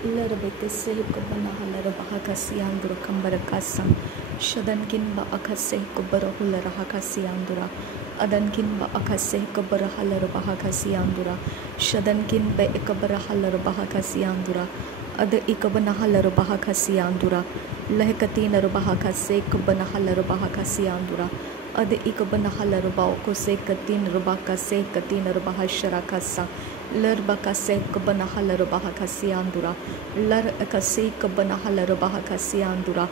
Larbekese hikobana halarabahakasiandura kambarakasam shadankin ba akase hikobara hularahakasiandura adankin ba akase hikobara halarabahakasiandura shadankin ba ikobara halarabahakasiandura ada ikobana halarabahakasiandura lahekatina rabahakase ikobana halarabahakasiandura ada ikobana halarabahakose katin rabakase katina rabahasharakasa Larbakase kabana halarabahakasiandura lar ekase kabana halarabahakasiandura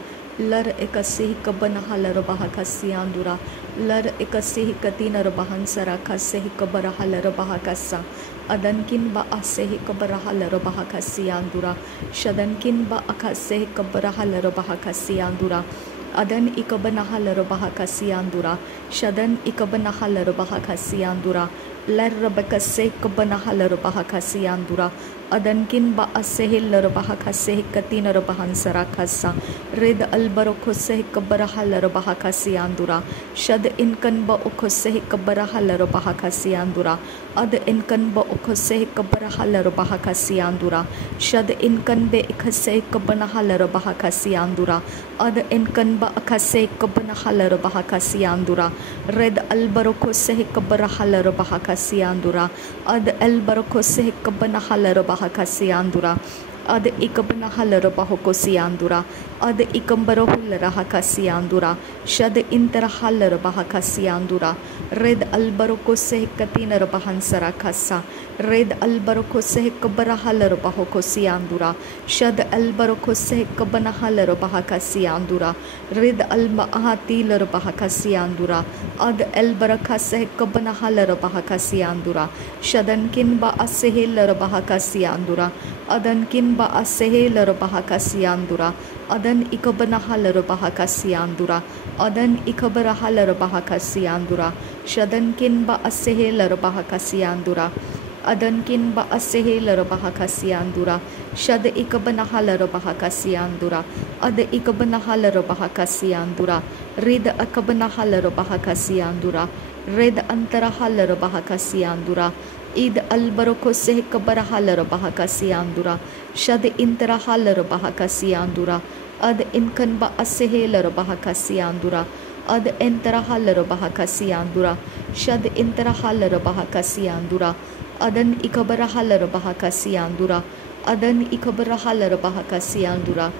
lar ekase kabana halarabahakasiandura lar ekase katina rabahansara kase kabara halarabahakasa adankin ba ase kabara halarabahakasiandura shadankin ba akase kabara halarabahakasiandura adan ikabana halarabahakasiandura shadan ikabana halarabahakasiandura Larabakase kabana halarabahakasiandura adankin ba asehil larabahakase katina rabahansara kasa red albarokose kabara halarabahakasiandura shad inkan ba okose kabara halarabahakasiandura ad inkan ba okose kabara halarabahakasiandura shad inkan be ikase kabana halarabahakasiandura ad inkan ba akase kabana halarabahakasiandura red albarokose kabara halarabahakasiandura ad albarokose kabana halarabahakasiandura ad ikabana halarabahakasiandura ad ikambara hularahakasiandura shad intara halarabahakasiandura red albarokose katina rabahansara kasa red albarokose kabara halarabahakasiandura shad albarokose kabana halarabahakasiandura red almaahati larabahakasiandura ad albarakase kabana halarabahakasiandura shadankin ba asehe larabahakasiandura adankin ba asehe larabahakasiandura adan ikabana halarabahakasiandura adan ikabara halarabahakasiandura shadankin ba asehe larabahakasiandura adankin ba asehe larabahakasiandura shad ikabana halarabahakasiandura ad ikabana halarabahakasiandura rid akabana halarabahakasiandura red antara halarabahakasiandura id albarokose kabara halarabahakasiandura shad intara halarabahakasiandura ad inkan ba asehe larabahakasiandura ad entara halarabahakasiandura shad intara halarabahakasiandura adan ikabara halarabahakasiandura adan ikabara halarabahakasiandura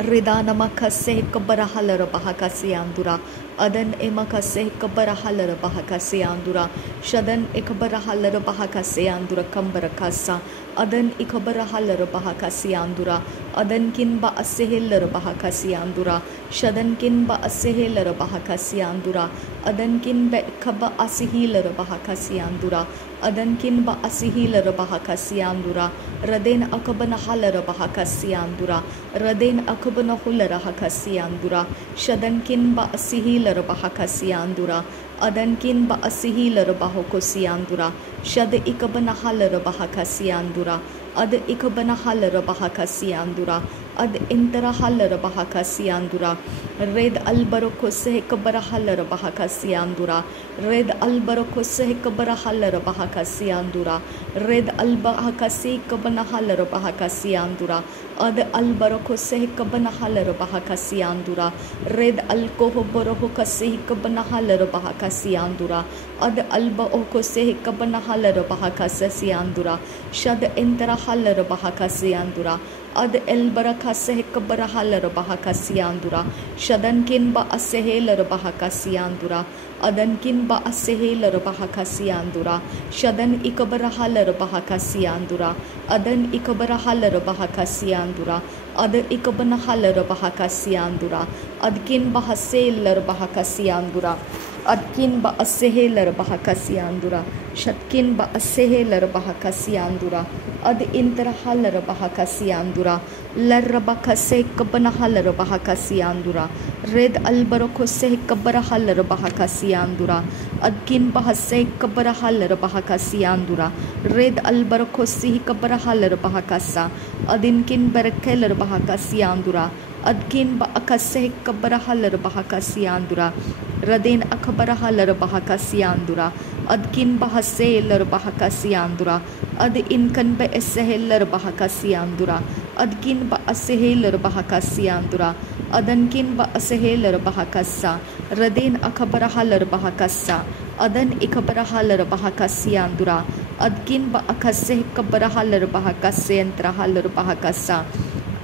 Ridanamakase kabara halarabahakasiandura adan emakase kabara halarabahakasiandura shadan ikabara halarabahakasiandura kambarakasa adan ikabara halarabahakasiandura adan kin ba asehil larabahakasiandura shadan kin ba asehil larabahakasiandura adan kin ba kaba asihil larabahakasiandura adan kin ba asihil larabahakasiandura raden akabana halarabahakasiandura raden akabana hularahakasiandura shadan kin ba asihil larabahakasiandura adan kin ba asihil larabahakasiandura shad ikabana halarabahakasiandura ad ikabana halarabahakasiandura ad intara halarabahakasiandura red albarokose kabara halarabahakasiandura red albarokose kabara halarabahakasiandura red albahakasi kabana halarabahakasiandura ad albarokose kabana halarabahakasiandura red alkohoborokose kabana halarabahakasiandura ad albaokose kabana halarabahakasiandura shad intara halarabahakasiandura ad elbarakase kabara halarabahakasiandura shadankin ba asehe larabahakasiandura adankin ba asehe larabahakasiandura shadan ikabara halarabahakasiandura adan ikabara halarabahakasiandura ad ikabana halarabahakasiandura adkin ba hase larabahakasiandura adkin ba asehe larabahakasiandura shatkin ba asehe larabahakasiandura ad intara halarabahakasiandura larabakase kabana halarabahakasiandura red albarokose kabara halarabahakasiandura adkin bahase kabara halarabahakasiandura red albarokose kabara halarabahakasa adinkin barakelar bahakasiandura adkin ba akase kabara halarabahakasiandura Radin akabara halarabahakasiandura adkin bahaseler bahakasiandura, ad inkan be eseheler bahakasiandura, adkin ba aseheler bahakasiandura, adankin ba aseheler bahakasa, radin akabarahaler bahakasa, adan ikabarahaler bahakasiandura, adkin ba akaseh kabarahaler bahakasentrahaler bahakasa,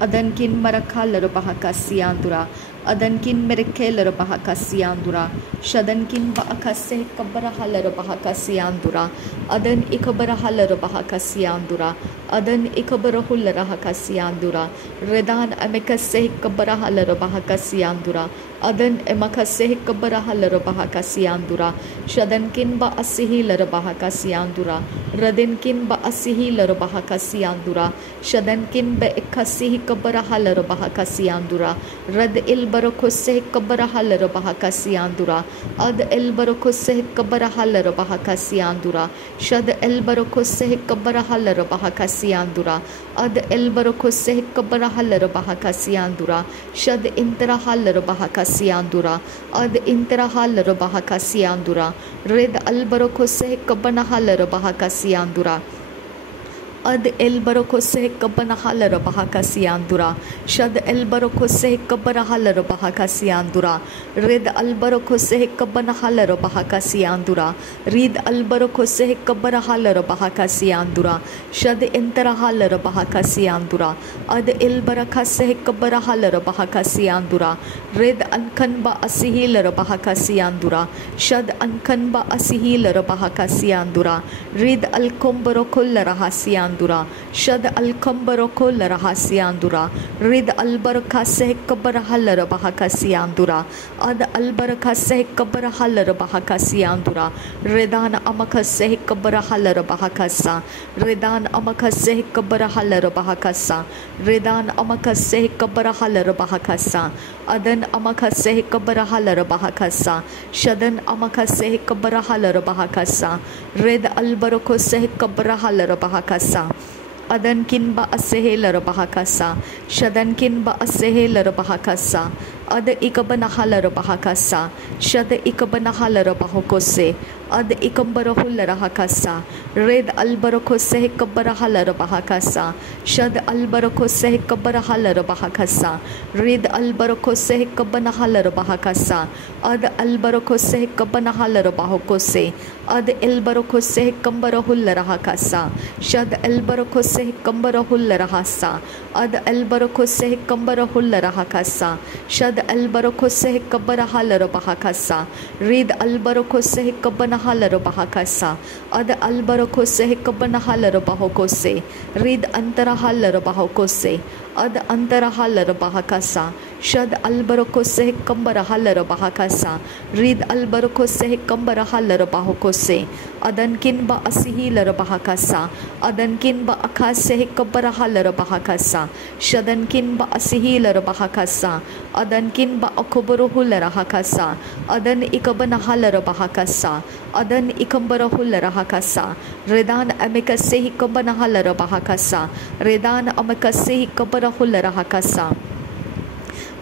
adankin marakhaler bahakasiandura, adankin merekeler bahakasiandura, shadankin ba akaseh kabarahaler bahakasiandura, adan ikabarahaler bahakasiandura, adan ikabarahuler bahakasiandura, redan amekaseh kabarahaler bahakasiandura, adan emakaseh kabarahaler bahakasiandura, shadankin ba asihiler bahakasiandura, radinkin ba asihiler bahakasiandura, shadankin ba ikasih kabarahaler bahakasiandura, rad ilbarokoseh kabarahaler bahakasiandura, ad ilbarokoseh kabarahaler bahakasiandura, shad ilbarokoseh kabarahaler bahakasiandura, ad ilbarokoseh kabarahaler bahakasiandura, shad interahaler bahakasiandura, ad interahaler bahakasiandura, red albarokoseh kabanahaler bahakasiandura, ad elbarokoseh kabanahaler bahakasiandura, shad elbarokoseh kabanahaler bahakasiandura, red albarokoseh kabanahaler bahakasiandura, rid albarokoseh kabanahaler bahakasiandura, shad interahaler bahakasiandura, ad elbarakaseh kabanahaler bahakasiandura, red ankanba asihiler bahakasiandura, shad ankanba asihiler bahakasiandura, rid alkombarokoller rahasiandura, shad alkambarokol rahasiandura, rid albarakaseh kabarahaler bahakasiandura, ad albarakaseh kabarahaler bahakasiandura, redan amakaseh kabarahaler bahakasa, redan amakaseh kabarahaler bahakasa, redan amakaseh kabarahaler bahakasa, adan amakaseh kabarahaler bahakasa, shadan amakaseh kabarahaler bahakasa, red albarokoseh kabarahaler bahakasa, adankin ba aseheler bahakasa, shadankin ba aseheler bahakasa, ad ikabanahaler bahakasa, shad ikabanahaler bahokose, ad ikambarahuler hakasa, red albarokoseh kabarahaler bahakasa, shad albarokoseh kabarahaler bahakasa, red albarokoseh kabanahaler bahakasa, ad albarokoseh kabanahaler bahokose, ad elbarokoseh kambarahuler hakasa, shad elbarokoseh kambarahuler hasa, ad elbarokoseh kambarahuler hakasa, shad albarokoseh kabarahaler bahakasa, red albarokoseh kabanahaler bahakasa, ad albarokoseh kabanahaler bahokose, red antarahaler bahokose, ad antarahaler bahakasa, shad albarokoseh kambarahaler bahakasa, red albarokoseh kambarahaler bahokose, adankin ba asihiler bahakasa, adankin ba akaseh kabarahaler bahakasa, shadankin ba asihiler bahakasa, adankin ba akobaruhuler hakasa, adan ikabanahaler bahakasa, adan ikambarahuler hakasa, redan amekaseh kabanahaler bahakasa, redan amakaseh kabarahuler hakasa,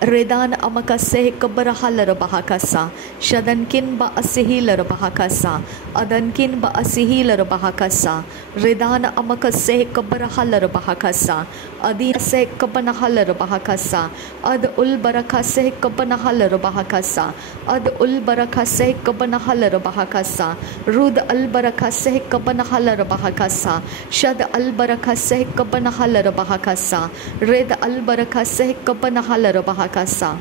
redan amakaseh kabarahaler bahakasa, shadankin ba asihiler bahakasa, adankin ba asihiler bahakasa, redan amakaseh kabarahaler bahakasa, adinaseh kabanahaler bahakasa, ad ulbarakaseh kabanahaler bahakasa, ad ulbarakaseh kabanahaler bahakasa, rud albarakaseh kabanahaler bahakasa, shad albarakaseh kabanahaler bahakasa, red albarakaseh kabanahaler bahakasa,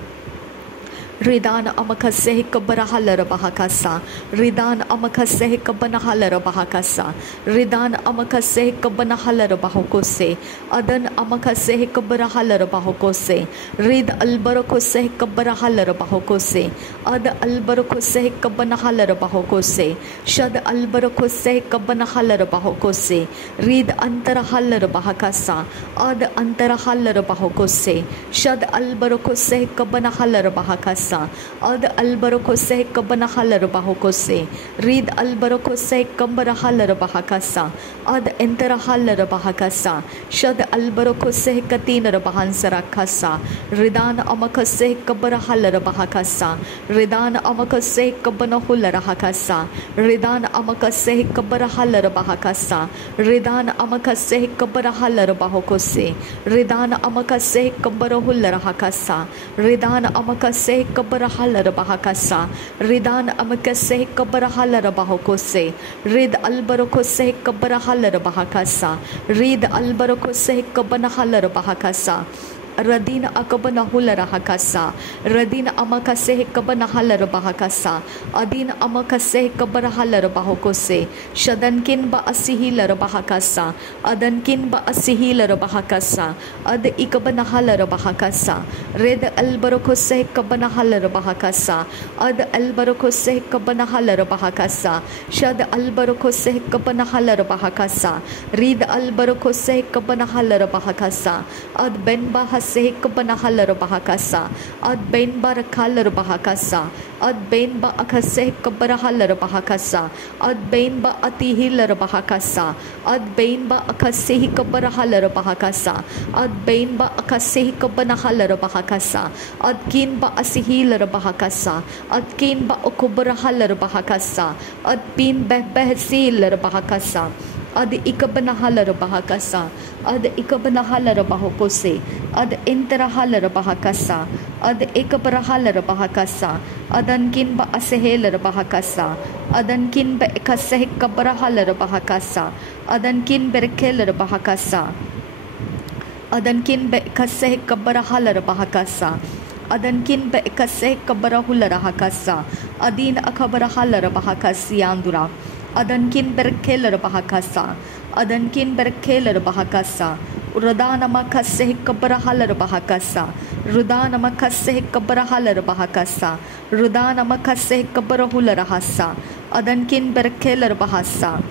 Ridan amakaseh kabarahaler bahakasa, Ridan amakaseh kabanahaler bahakasa, Ridan amakaseh kabanahaler bahokose, adan amakaseh kabarahaler bahokose, rid albarokoseh kabarahaler bahokose, ad albarokoseh kabanahaler bahokose, shad albarokoseh kabanahaler bahokose, rid antarahaler bahakasa, ad antarahaler bahokose, shad albarokoseh kabanahaler bahakasa, bahakasa, ad albarokose kabanahalar bahokose, read albarokose kambarahalar bahakasa, ad enterahalar bahakasa, shad albarokose katinar bahansarakasa, ridan amakase kabarahalar bahakasa, ridan amakase kabanahular hakasa, ridan amakase kabarahalar bahakasa, ridan amakase kabarahalar bahokose, ridan amakase kabarahular hakasa, ridan amakase kabarahalar bahakasa, ridan amakase kabarahalar bahokose, rid albarokose kabarahalar bahakasa, rid albarokose kabanahalar bahakasa, Radina akabanahulara hakasa, Radina amakase kabanahalar bahakasa, Adina amakase kabarahalar bahokose, Shadankin ba asihilar bahakasa, Adankin ba asihilar bahakasa, Ad ikabanahalar bahakasa, Red albarokose kabanahalar bahakasa, Ad albarokose kabanahalar bahakasa, Shad albarokose kabanahalar bahakasa, Rid albarokose kabanahalar bahakasa, Ad ben bahas Sehik banahalar bahakasa, ad ben barakalar bahakasa, ad ben ba akasehik barahalar bahakasa, ad ben ba atihilar bahakasa, ad ben ba akasehik barahalar bahakasa, ad ben ba akasehik banahalar bahakasa, ad kin ba asihilar bahakasa, ad kin ba okubarahalar bahakasa, ad pin behbehsilar bahakasa, ad ikabanahalar bahakasa, ad ikabanahalar bahokose, ad interahalar bahakasa, ad ikabarahalar bahakasa, adankin ba asehelar bahakasa, adankin ba ikasehik kabarahalar bahakasa, adankin berkelar bahakasa, adankin ba ikasehik kabarahalar bahakasa, adankin ba ikasehik kabarahular hakasa, adin akabarahalar bahakasiandura, Adankin berkelar bahakasa, Adankin berkelar bahakasa, Rudana makaseh kabarahalar bahakasa, Rudana makaseh kabarahalar bahakasa, Rudana makaseh kabarahular hasa, Adankin berkelar bahasa,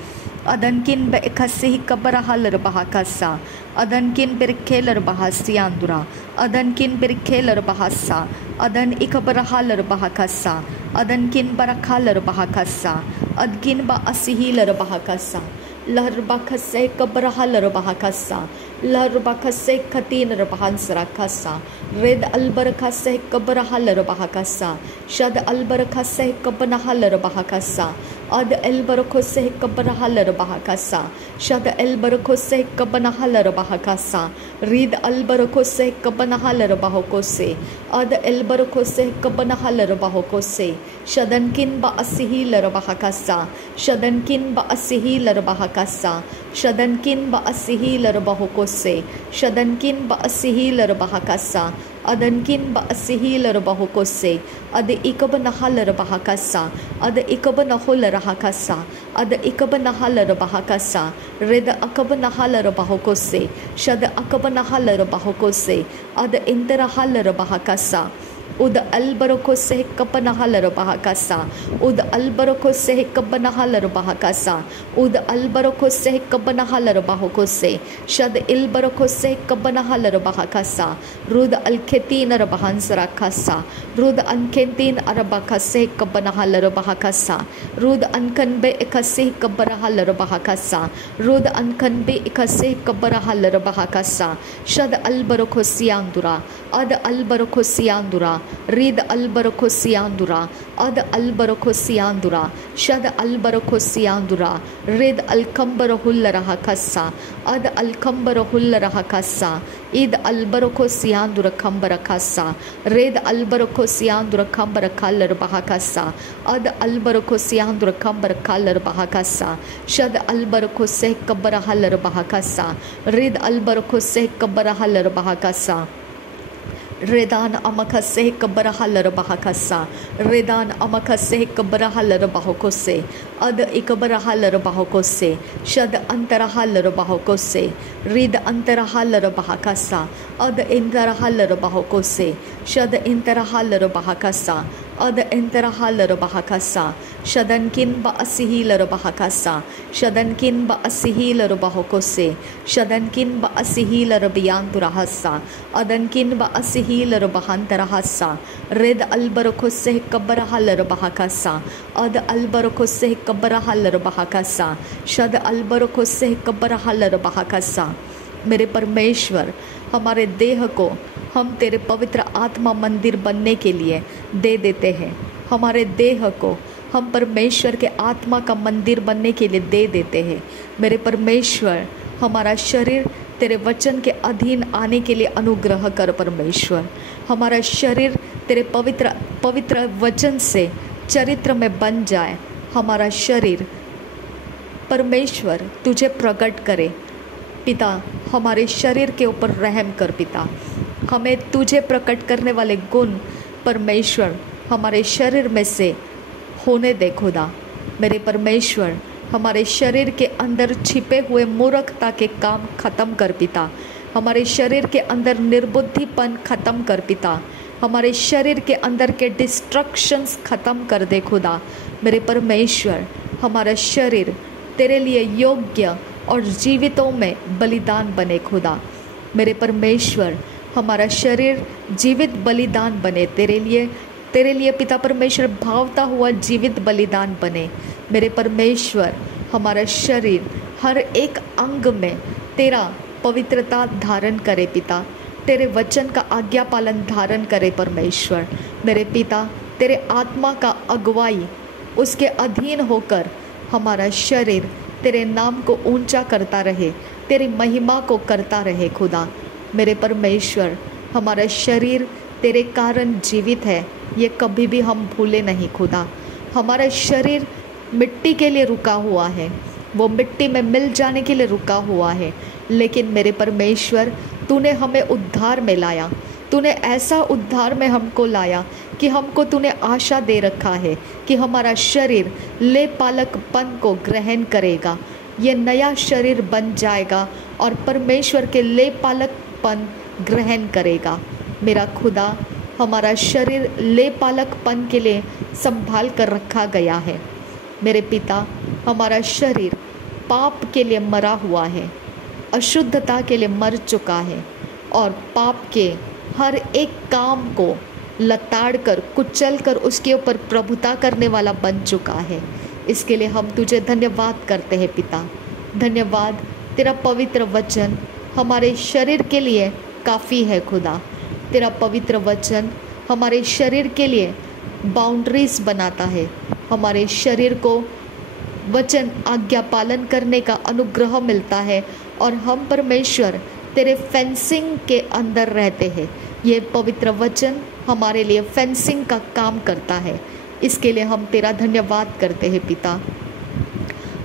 Adankin bekasih kabarahalar bahakasa, Adankin berkelar bahasiandura, Adankin berkelar bahasa, Adan ikabarahalar bahakasa, Adankin barakalar bahakasa, Adkin ba asihilar bahakasa, Lahar bakase kabarahalar bahakasa, Lahar bakase katinar bahansarakasa, Red albarakase kabarahalar bahakasa, Shad albarakase kabanahalar bahakasa, Ad elbarakose kabarahalar bahakasa, Shad elbarakose kabanahalar bahakasa, Read albarakose kabanahalar bahokose, Ad elbarakose kabanahalar bahokose, Shadankin ba asihilar bahakasa, Shadankin ba asihilar bahakasa, Shadankin ba asihilar bahokose, Shadankin ba asihilar bahakasa, Adankin ba asihilar bahokose, Ad ikabanahalar bahakasa, Ad ikabanahular hakasa, Ad ikabanahalar bahakasa, Red akabanahalar bahokose, Shad akabanahalar bahokose, Ad interahalar bahakasa, Ud albarokose kabanahalar bahakasa, Ud albarokose kabanahalar bahakasa, Ud albarokose kabanahalar bahokose, Shad ilbarokose kabanahalar bahakasa, Rud alketinar bahansarakasa, Rud ankentin arabakase kabanahalar bahakasa, Rud ankanbe ekase kabarahalar bahakasa, Rud ankanbe ekase kabarahalar bahakasa, Shad albarokosiandura, Ad albarokosiandura, Read albarakosiandura, Ad albarakosiandura, Shad albarakosiandura, Read alkambarahullara hakasa, Ad alkambarahullara hakasa, Id albarakosiandura kambarakasa, Read albarakosiandura kambarakallar bahakasa, Ad albarakosiandura kambarakallar bahakasa, Shad albarakose kabarahalar bahakasa, Read albarakose kabarahalar bahakasa, Redan amakase kabarahalar bahakasa, Redan amakase kabarahalar bahokose, Ad ikabarahalar bahokose, Shad antarahalar bahokose, Rid antarahalar bahakasa, Ad intarahalar bahokose, Shad intarahalar bahakasa, Ad intarahalar bahakasa, शदनकिन बअसिहिल रबहकसा शदनकिन बअसिहिल रबहकोसे शदनकिन बअसिहिल रबियांतुरहसा अदनकिन बअसिहिल रबहंतरहसा रिद अलबरकोसे कब्बरहल रबहकसा अद अलबरकोसे कब्बरहल रबहकसा शद अलबरकोसे कब्बरहल रबहकसा। मेरे परमेश्वर, हमारे देह को हम तेरे पवित्र आत्मा मंदिर बनने के लिए दे देते हैं। हमारे देह को हम परमेश्वर के आत्मा का मंदिर बनने के लिए दे देते हैं। मेरे परमेश्वर, हमारा शरीर तेरे वचन के अधीन आने के लिए अनुग्रह कर परमेश्वर। हमारा शरीर तेरे पवित्र वचन से चरित्र में बन जाए। हमारा शरीर परमेश्वर तुझे प्रकट करे। पिता, हमारे शरीर के ऊपर रहम कर पिता। हमें तुझे प्रकट करने वाले गुण परमेश्वर हमारे शरीर में से होने दे खुदा। मेरे परमेश्वर, हमारे शरीर के अंदर छिपे हुए मूर्खता के काम ख़त्म कर पिता। हमारे शरीर के अंदर निर्बुद्धिपन ख़त्म कर पिता। हमारे शरीर के अंदर के डिस्ट्रक्शंस ख़त्म कर दे खुदा। मेरे परमेश्वर, हमारा शरीर तेरे लिए योग्य और जीवितों में बलिदान बने खुदा। मेरे परमेश्वर, हमारा शरीर जीवित बलिदान बने तेरे लिए पिता परमेश्वर, भावता हुआ जीवित बलिदान बने। मेरे परमेश्वर, हमारा शरीर हर एक अंग में तेरा पवित्रता धारण करे पिता। तेरे वचन का आज्ञा पालन धारण करे परमेश्वर। मेरे पिता, तेरे आत्मा का अगुवाई उसके अधीन होकर हमारा शरीर तेरे नाम को ऊंचा करता रहे, तेरी महिमा को करता रहे खुदा। मेरे परमेश्वर, हमारा शरीर तेरे कारण जीवित है, ये कभी भी हम भूले नहीं खुदा। हमारा शरीर मिट्टी के लिए रुका हुआ है, वो मिट्टी में मिल जाने के लिए रुका हुआ है, लेकिन मेरे परमेश्वर, तूने हमें उद्धार में लाया। तूने ऐसा उद्धार में हमको लाया कि हमको तूने आशा दे रखा है कि हमारा शरीर ले पालकपन को ग्रहण करेगा। ये नया शरीर बन जाएगा और परमेश्वर के ले पालकपन ग्रहण करेगा। मेरा खुदा, हमारा शरीर ले पालकपन के लिए संभाल कर रखा गया है। मेरे पिता, हमारा शरीर पाप के लिए मरा हुआ है, अशुद्धता के लिए मर चुका है और पाप के हर एक काम को लताड़ कर कुचल कर उसके ऊपर प्रभुता करने वाला बन चुका है। इसके लिए हम तुझे धन्यवाद करते हैं पिता। धन्यवाद, तेरा पवित्र वचन हमारे शरीर के लिए काफ़ी है खुदा। तेरा पवित्र वचन हमारे शरीर के लिए बाउंड्रीज बनाता है। हमारे शरीर को वचन आज्ञा पालन करने का अनुग्रह मिलता है और हम परमेश्वर तेरे फेंसिंग के अंदर रहते हैं। ये पवित्र वचन हमारे लिए फेंसिंग का काम करता है। इसके लिए हम तेरा धन्यवाद करते हैं पिता।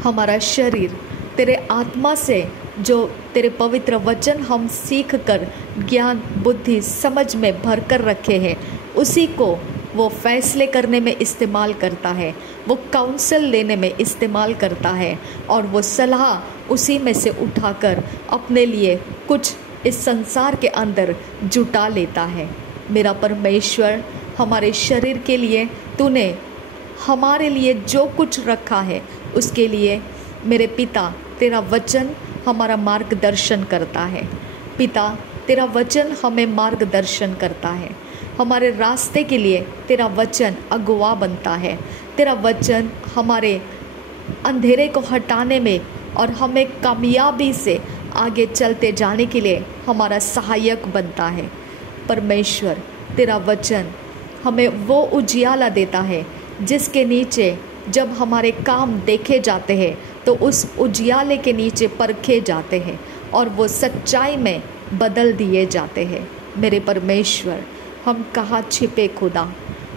हमारा शरीर तेरे आत्मा से, जो तेरे पवित्र वचन हम सीख कर ज्ञान बुद्धि समझ में भर कर रखे हैं, उसी को वो फैसले करने में इस्तेमाल करता है, वो काउंसल लेने में इस्तेमाल करता है और वो सलाह उसी में से उठाकर अपने लिए कुछ इस संसार के अंदर जुटा लेता है। मेरा परमेश्वर, हमारे शरीर के लिए तूने हमारे लिए जो कुछ रखा है, उसके लिए मेरे पिता तेरा वचन हमारा मार्गदर्शन करता है। पिता, तेरा वचन हमें मार्गदर्शन करता है। हमारे रास्ते के लिए तेरा वचन अगुवा बनता है। तेरा वचन हमारे अंधेरे को हटाने में और हमें कामयाबी से आगे चलते जाने के लिए हमारा सहायक बनता है। परमेश्वर, तेरा वचन हमें वो उजियाला देता है जिसके नीचे जब हमारे काम देखे जाते हैं तो उस उजियाले के नीचे परखे जाते हैं और वो सच्चाई में बदल दिए जाते हैं। मेरे परमेश्वर, हम कहाँ छिपे खुदा,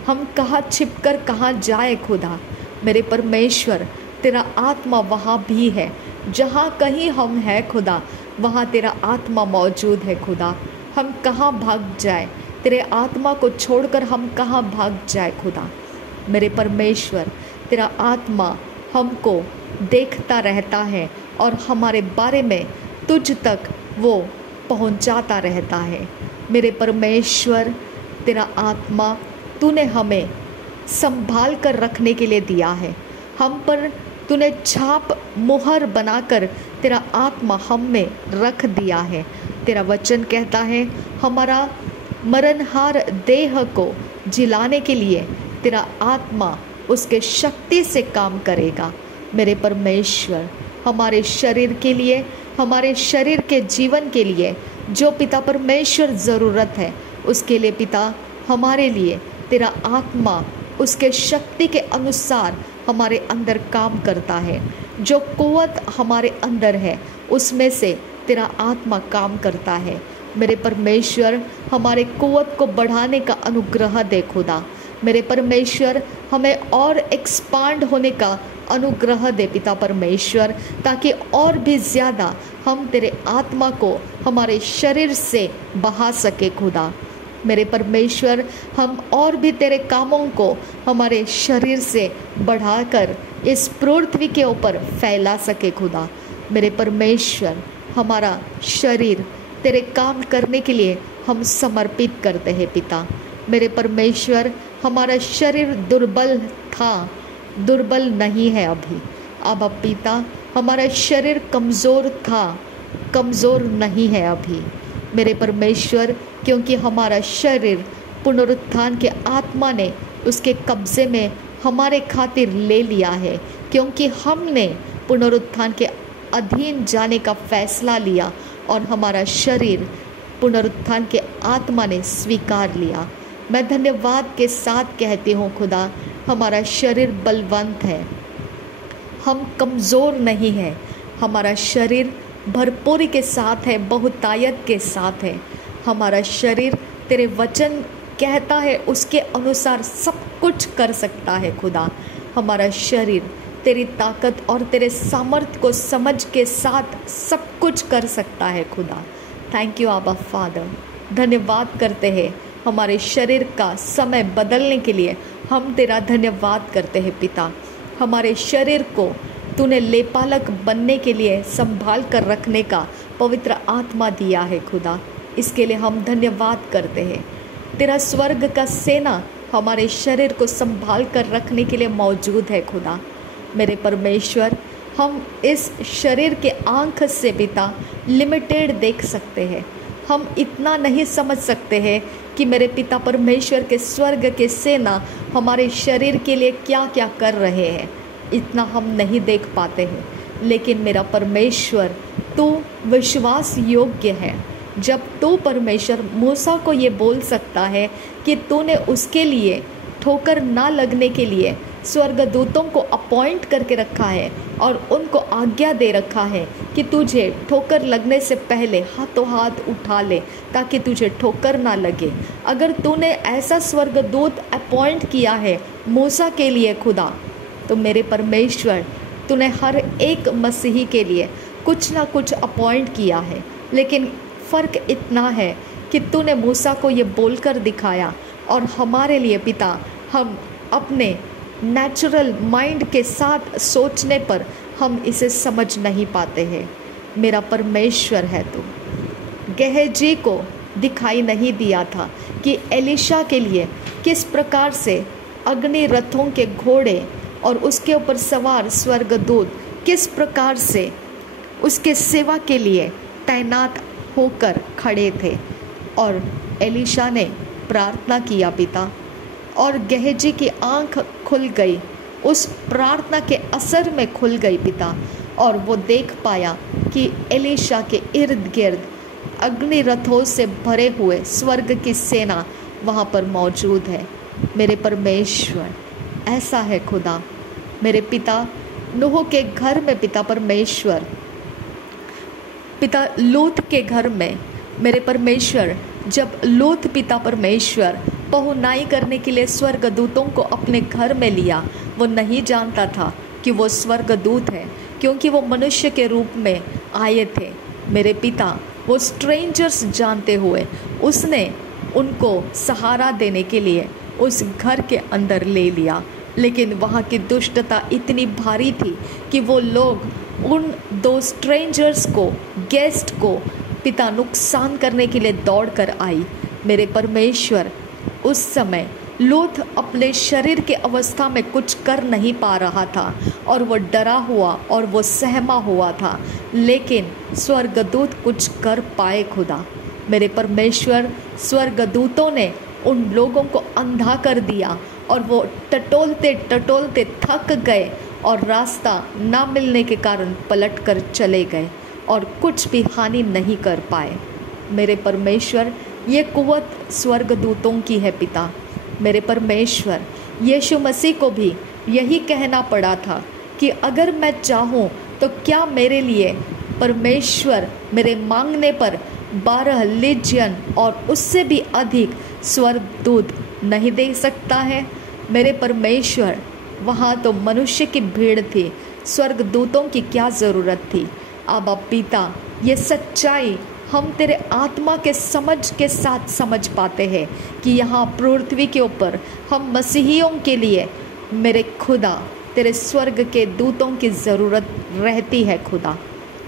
हम कहाँ छिपकर कहाँ जाए खुदा। मेरे परमेश्वर, तेरा आत्मा वहाँ भी है। जहाँ कहीं हम हैं खुदा, वहाँ तेरा आत्मा मौजूद है खुदा। हम कहाँ भाग जाए, तेरे आत्मा को छोड़कर हम कहाँ भाग जाए खुदा। मेरे परमेश्वर, तेरा आत्मा हमको देखता रहता है और हमारे बारे में तुझ तक वो पहुंचाता रहता है। मेरे परमेश्वर, तेरा आत्मा, तूने हमें संभाल कर रखने के लिए दिया है। हम पर तूने छाप मुहर बनाकर तेरा आत्मा हम में रख दिया है। तेरा वचन कहता है हमारा मरणहार देह को जिलाने के लिए तेरा आत्मा उसके शक्ति से काम करेगा। मेरे परमेश्वर, हमारे शरीर के लिए, हमारे शरीर के जीवन के लिए जो पिता परमेश्वर ज़रूरत है, उसके लिए पिता हमारे लिए तेरा आत्मा उसके शक्ति के अनुसार हमारे अंदर काम करता है। जो कुव्वत हमारे अंदर है उसमें से तेरा आत्मा काम करता है। मेरे परमेश्वर, हमारे कुव्वत को बढ़ाने का अनुग्रह दे खुदा। मेरे परमेश्वर, हमें और एक्सपांड होने का अनुग्रह दे पिता परमेश्वर, ताकि और भी ज़्यादा हम तेरे आत्मा को हमारे शरीर से बहा सके खुदा। मेरे परमेश्वर, हम और भी तेरे कामों को हमारे शरीर से बढ़ाकर इस पृथ्वी के ऊपर फैला सके खुदा। मेरे परमेश्वर, हमारा शरीर तेरे काम करने के लिए हम समर्पित करते हैं पिता। मेरे परमेश्वर, हमारा शरीर दुर्बल था, दुर्बल नहीं है अभी। अब पिता, हमारा शरीर कमज़ोर था, कमज़ोर नहीं है अभी। मेरे परमेश्वर, क्योंकि हमारा शरीर पुनरुत्थान के आत्मा ने उसके कब्ज़े में हमारे खातिर ले लिया है, क्योंकि हमने पुनरुत्थान के अधीन जाने का फैसला लिया और हमारा शरीर पुनरुत्थान के आत्मा ने स्वीकार लिया। मैं धन्यवाद के साथ कहती हूँ खुदा, हमारा शरीर बलवंत है, हम कमज़ोर नहीं हैं। हमारा शरीर भरपूरी के साथ है, बहुतायत के साथ है। हमारा शरीर तेरे वचन कहता है उसके अनुसार सब कुछ कर सकता है खुदा। हमारा शरीर तेरी ताकत और तेरे सामर्थ्य को समझ के साथ सब कुछ कर सकता है खुदा। थैंक यू आबा फादर। धन्यवाद करते हैं हमारे शरीर का समय बदलने के लिए। हम तेरा धन्यवाद करते हैं पिता। हमारे शरीर को तूने लेपालक बनने के लिए संभाल कर रखने का पवित्र आत्मा दिया है खुदा। इसके लिए हम धन्यवाद करते हैं। तेरा स्वर्ग का सेना हमारे शरीर को संभाल कर रखने के लिए मौजूद है खुदा। मेरे परमेश्वर, हम इस शरीर के आँख से पिता लिमिटेड देख सकते हैं। हम इतना नहीं समझ सकते हैं कि मेरे पिता परमेश्वर के स्वर्ग के सेना हमारे शरीर के लिए क्या क्या कर रहे हैं, इतना हम नहीं देख पाते हैं। लेकिन मेरा परमेश्वर, तू विश्वास योग्य है। जब तू परमेश्वर मूसा को ये बोल सकता है कि तूने उसके लिए ठोकर ना लगने के लिए स्वर्गदूतों को अपॉइंट करके रखा है और उनको आज्ञा दे रखा है कि तुझे ठोकर लगने से पहले हाथों हाथ उठा ले ताकि तुझे ठोकर ना लगे। अगर तूने ऐसा स्वर्गदूत अपॉइंट किया है मूसा के लिए खुदा, तो मेरे परमेश्वर, तूने हर एक मसीही के लिए कुछ ना कुछ अपॉइंट किया है। लेकिन फ़र्क इतना है कि तूने मूसा को ये बोलकर दिखाया, और हमारे लिए पिता, हम अपने नेचुरल माइंड के साथ सोचने पर हम इसे समझ नहीं पाते हैं। मेरा परमेश्वर है तू। गेहजी को दिखाई नहीं दिया था कि एलीशा के लिए किस प्रकार से अग्नि रथों के घोड़े और उसके ऊपर सवार स्वर्गदूत किस प्रकार से उसके सेवा के लिए तैनात होकर खड़े थे। और एलीशा ने प्रार्थना किया पिता, और गेहजी की आंख खुल गई, उस प्रार्थना के असर में खुल गई पिता, और वो देख पाया कि एलीशा के इर्द गिर्द अग्नि रथों से भरे हुए स्वर्ग की सेना वहाँ पर मौजूद है। मेरे परमेश्वर, ऐसा है खुदा। मेरे पिता नूह के घर में पिता परमेश्वर, पिता लूत के घर में मेरे परमेश्वर, जब लूत पिता परमेश्वर पहुनाई करने के लिए स्वर्गदूतों को अपने घर में लिया, वो नहीं जानता था कि वो स्वर्गदूत है, क्योंकि वो मनुष्य के रूप में आए थे। मेरे पिता, वो स्ट्रेंजर्स जानते हुए उसने उनको सहारा देने के लिए उस घर के अंदर ले लिया। लेकिन वहाँ की दुष्टता इतनी भारी थी कि वो लोग उन दो स्ट्रेंजर्स को, गेस्ट को पिता नुकसान करने के लिए दौड़ कर आई। मेरे परमेश्वर, उस समय लूत अपने शरीर के अवस्था में कुछ कर नहीं पा रहा था और वो डरा हुआ और वो सहमा हुआ था, लेकिन स्वर्गदूत कुछ कर पाए खुदा। मेरे परमेश्वर, स्वर्गदूतों ने उन लोगों को अंधा कर दिया और वो टटोलते टटोलते थक गए और रास्ता ना मिलने के कारण पलट कर चले गए और कुछ भी हानि नहीं कर पाए। मेरे परमेश्वर, ये कुव्वत स्वर्गदूतों की है पिता। मेरे परमेश्वर, यीशु मसीह को भी यही कहना पड़ा था कि अगर मैं चाहूँ तो क्या मेरे लिए परमेश्वर मेरे मांगने पर 12 लीजियन और उससे भी अधिक स्वर्गदूत नहीं दे सकता है। मेरे परमेश्वर, वहाँ तो मनुष्य की भीड़ थी, स्वर्गदूतों की क्या ज़रूरत थी। आबा पिता, ये सच्चाई हम तेरे आत्मा के समझ के साथ समझ पाते हैं कि यहाँ पृथ्वी के ऊपर हम मसीहियों के लिए मेरे खुदा तेरे स्वर्ग के दूतों की ज़रूरत रहती है खुदा।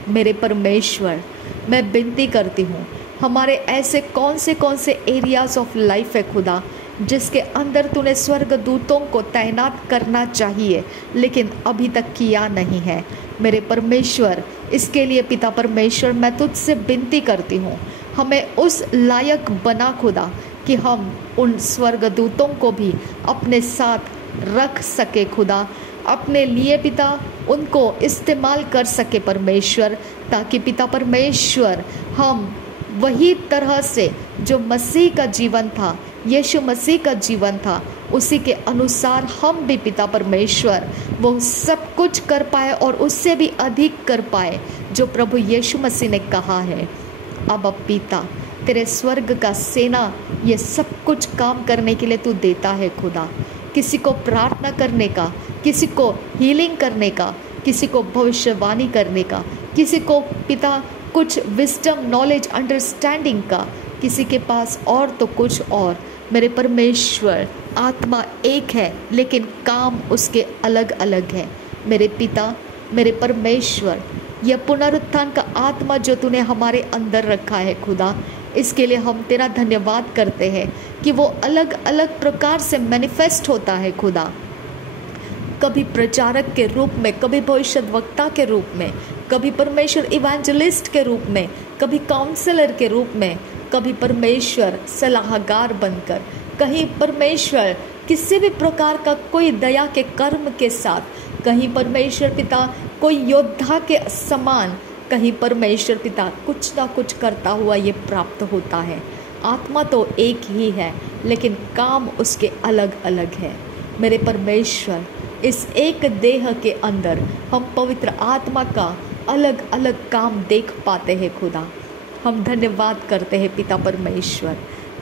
मेरे परमेश्वर, मैं विनती करती हूँ, हमारे ऐसे कौन से एरियाज़ ऑफ लाइफ है खुदा जिसके अंदर तूने स्वर्गदूतों को तैनात करना चाहिए लेकिन अभी तक किया नहीं है। मेरे परमेश्वर, इसके लिए पिता परमेश्वर मैं तुझसे विनती करती हूँ, हमें उस लायक बना खुदा कि हम उन स्वर्गदूतों को भी अपने साथ रख सके खुदा, अपने लिए पिता उनको इस्तेमाल कर सके परमेश्वर, ताकि पिता परमेश्वर हम वही तरह से जो मसीह का जीवन था, यीशु मसीह का जीवन था, उसी के अनुसार हम भी पिता परमेश्वर वो सब कुछ कर पाए और उससे भी अधिक कर पाए जो प्रभु यीशु मसीह ने कहा है। अब पिता, तेरे स्वर्ग का सेना ये सब कुछ काम करने के लिए तू देता है खुदा। किसी को प्रार्थना करने का, किसी को हीलिंग करने का, किसी को भविष्यवाणी करने का, किसी को पिता कुछ विजडम, नॉलेज, अंडरस्टैंडिंग का, किसी के पास और तो कुछ और। मेरे परमेश्वर, आत्मा एक है लेकिन काम उसके अलग अलग है। मेरे पिता, मेरे परमेश्वर, यह पुनरुत्थान का आत्मा जो तूने हमारे अंदर रखा है खुदा, इसके लिए हम तेरा धन्यवाद करते हैं कि वो अलग अलग प्रकार से मैनिफेस्ट होता है खुदा। कभी प्रचारक के रूप में, कभी भविष्यद्वक्ता के रूप में, कभी परमेश्वर इवेंजलिस्ट के रूप में, कभी काउंसलर के रूप में, कभी परमेश्वर सलाहकार बनकर, कहीं परमेश्वर किसी भी प्रकार का कोई दया के कर्म के साथ, कहीं परमेश्वर पिता कोई योद्धा के समान, कहीं परमेश्वर पिता कुछ ना कुछ करता हुआ ये प्राप्त होता है। आत्मा तो एक ही है लेकिन काम उसके अलग अलग है। मेरे परमेश्वर, इस एक देह के अंदर हम पवित्र आत्मा का अलग अलग काम देख पाते हैं खुदा। हम धन्यवाद करते हैं पिता परमेश्वर।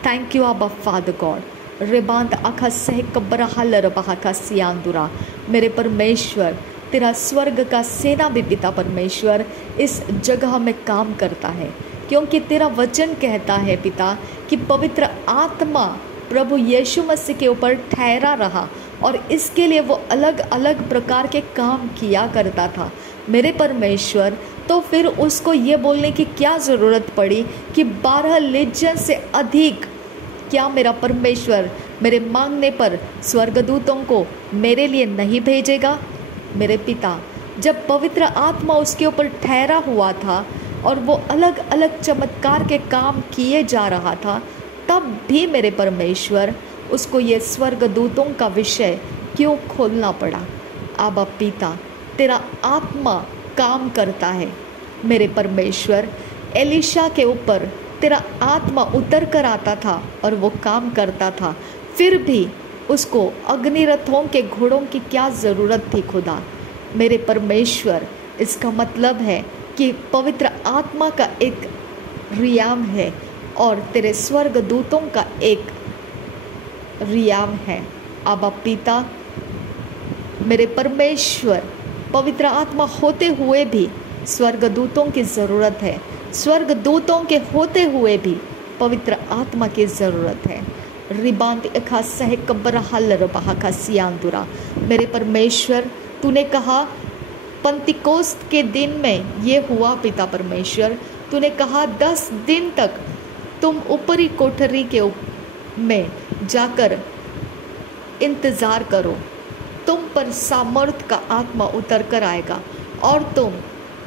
थैंक यू आबा फादर गॉड। रेबांत आखा सह कब्बरा हलर बहा का सियांदुरा। मेरे परमेश्वर, तेरा स्वर्ग का सेना भी पिता परमेश्वर इस जगह में काम करता है, क्योंकि तेरा वचन कहता है पिता कि पवित्र आत्मा प्रभु यीशु मसीह के ऊपर ठहरा रहा और इसके लिए वो अलग अलग प्रकार के काम किया करता था। मेरे परमेश्वर, तो फिर उसको ये बोलने की क्या ज़रूरत पड़ी कि 12 लीजियन से अधिक क्या मेरा परमेश्वर मेरे मांगने पर स्वर्गदूतों को मेरे लिए नहीं भेजेगा? मेरे पिता, जब पवित्र आत्मा उसके ऊपर ठहरा हुआ था और वो अलग अलग चमत्कार के काम किए जा रहा था, तब भी मेरे परमेश्वर उसको ये स्वर्गदूतों का विषय क्यों खोलना पड़ा? आबा पिता, तेरा आत्मा काम करता है। मेरे परमेश्वर, एलिशा के ऊपर तेरा आत्मा उतर कर आता था और वो काम करता था, फिर भी उसको अग्निरथों के घोड़ों की क्या ज़रूरत थी खुदा? मेरे परमेश्वर, इसका मतलब है कि पवित्र आत्मा का एक रियाम है और तेरे स्वर्ग दूतों का एक रियाम है। आबा पिता, मेरे परमेश्वर, पवित्र आत्मा होते हुए भी स्वर्गदूतों की ज़रूरत है, स्वर्गदूतों के होते हुए भी पवित्र आत्मा की ज़रूरत है। रिबांत एखा सह कब्र हल्लर बहा का सियांदुरा। मेरे परमेश्वर, तूने कहा पंतिकोस्त के दिन में ये हुआ पिता परमेश्वर, तूने कहा 10 दिन तक तुम ऊपरी कोठरी के में जाकर इंतज़ार करो, तुम पर सामर्थ का आत्मा उतर कर आएगा और तुम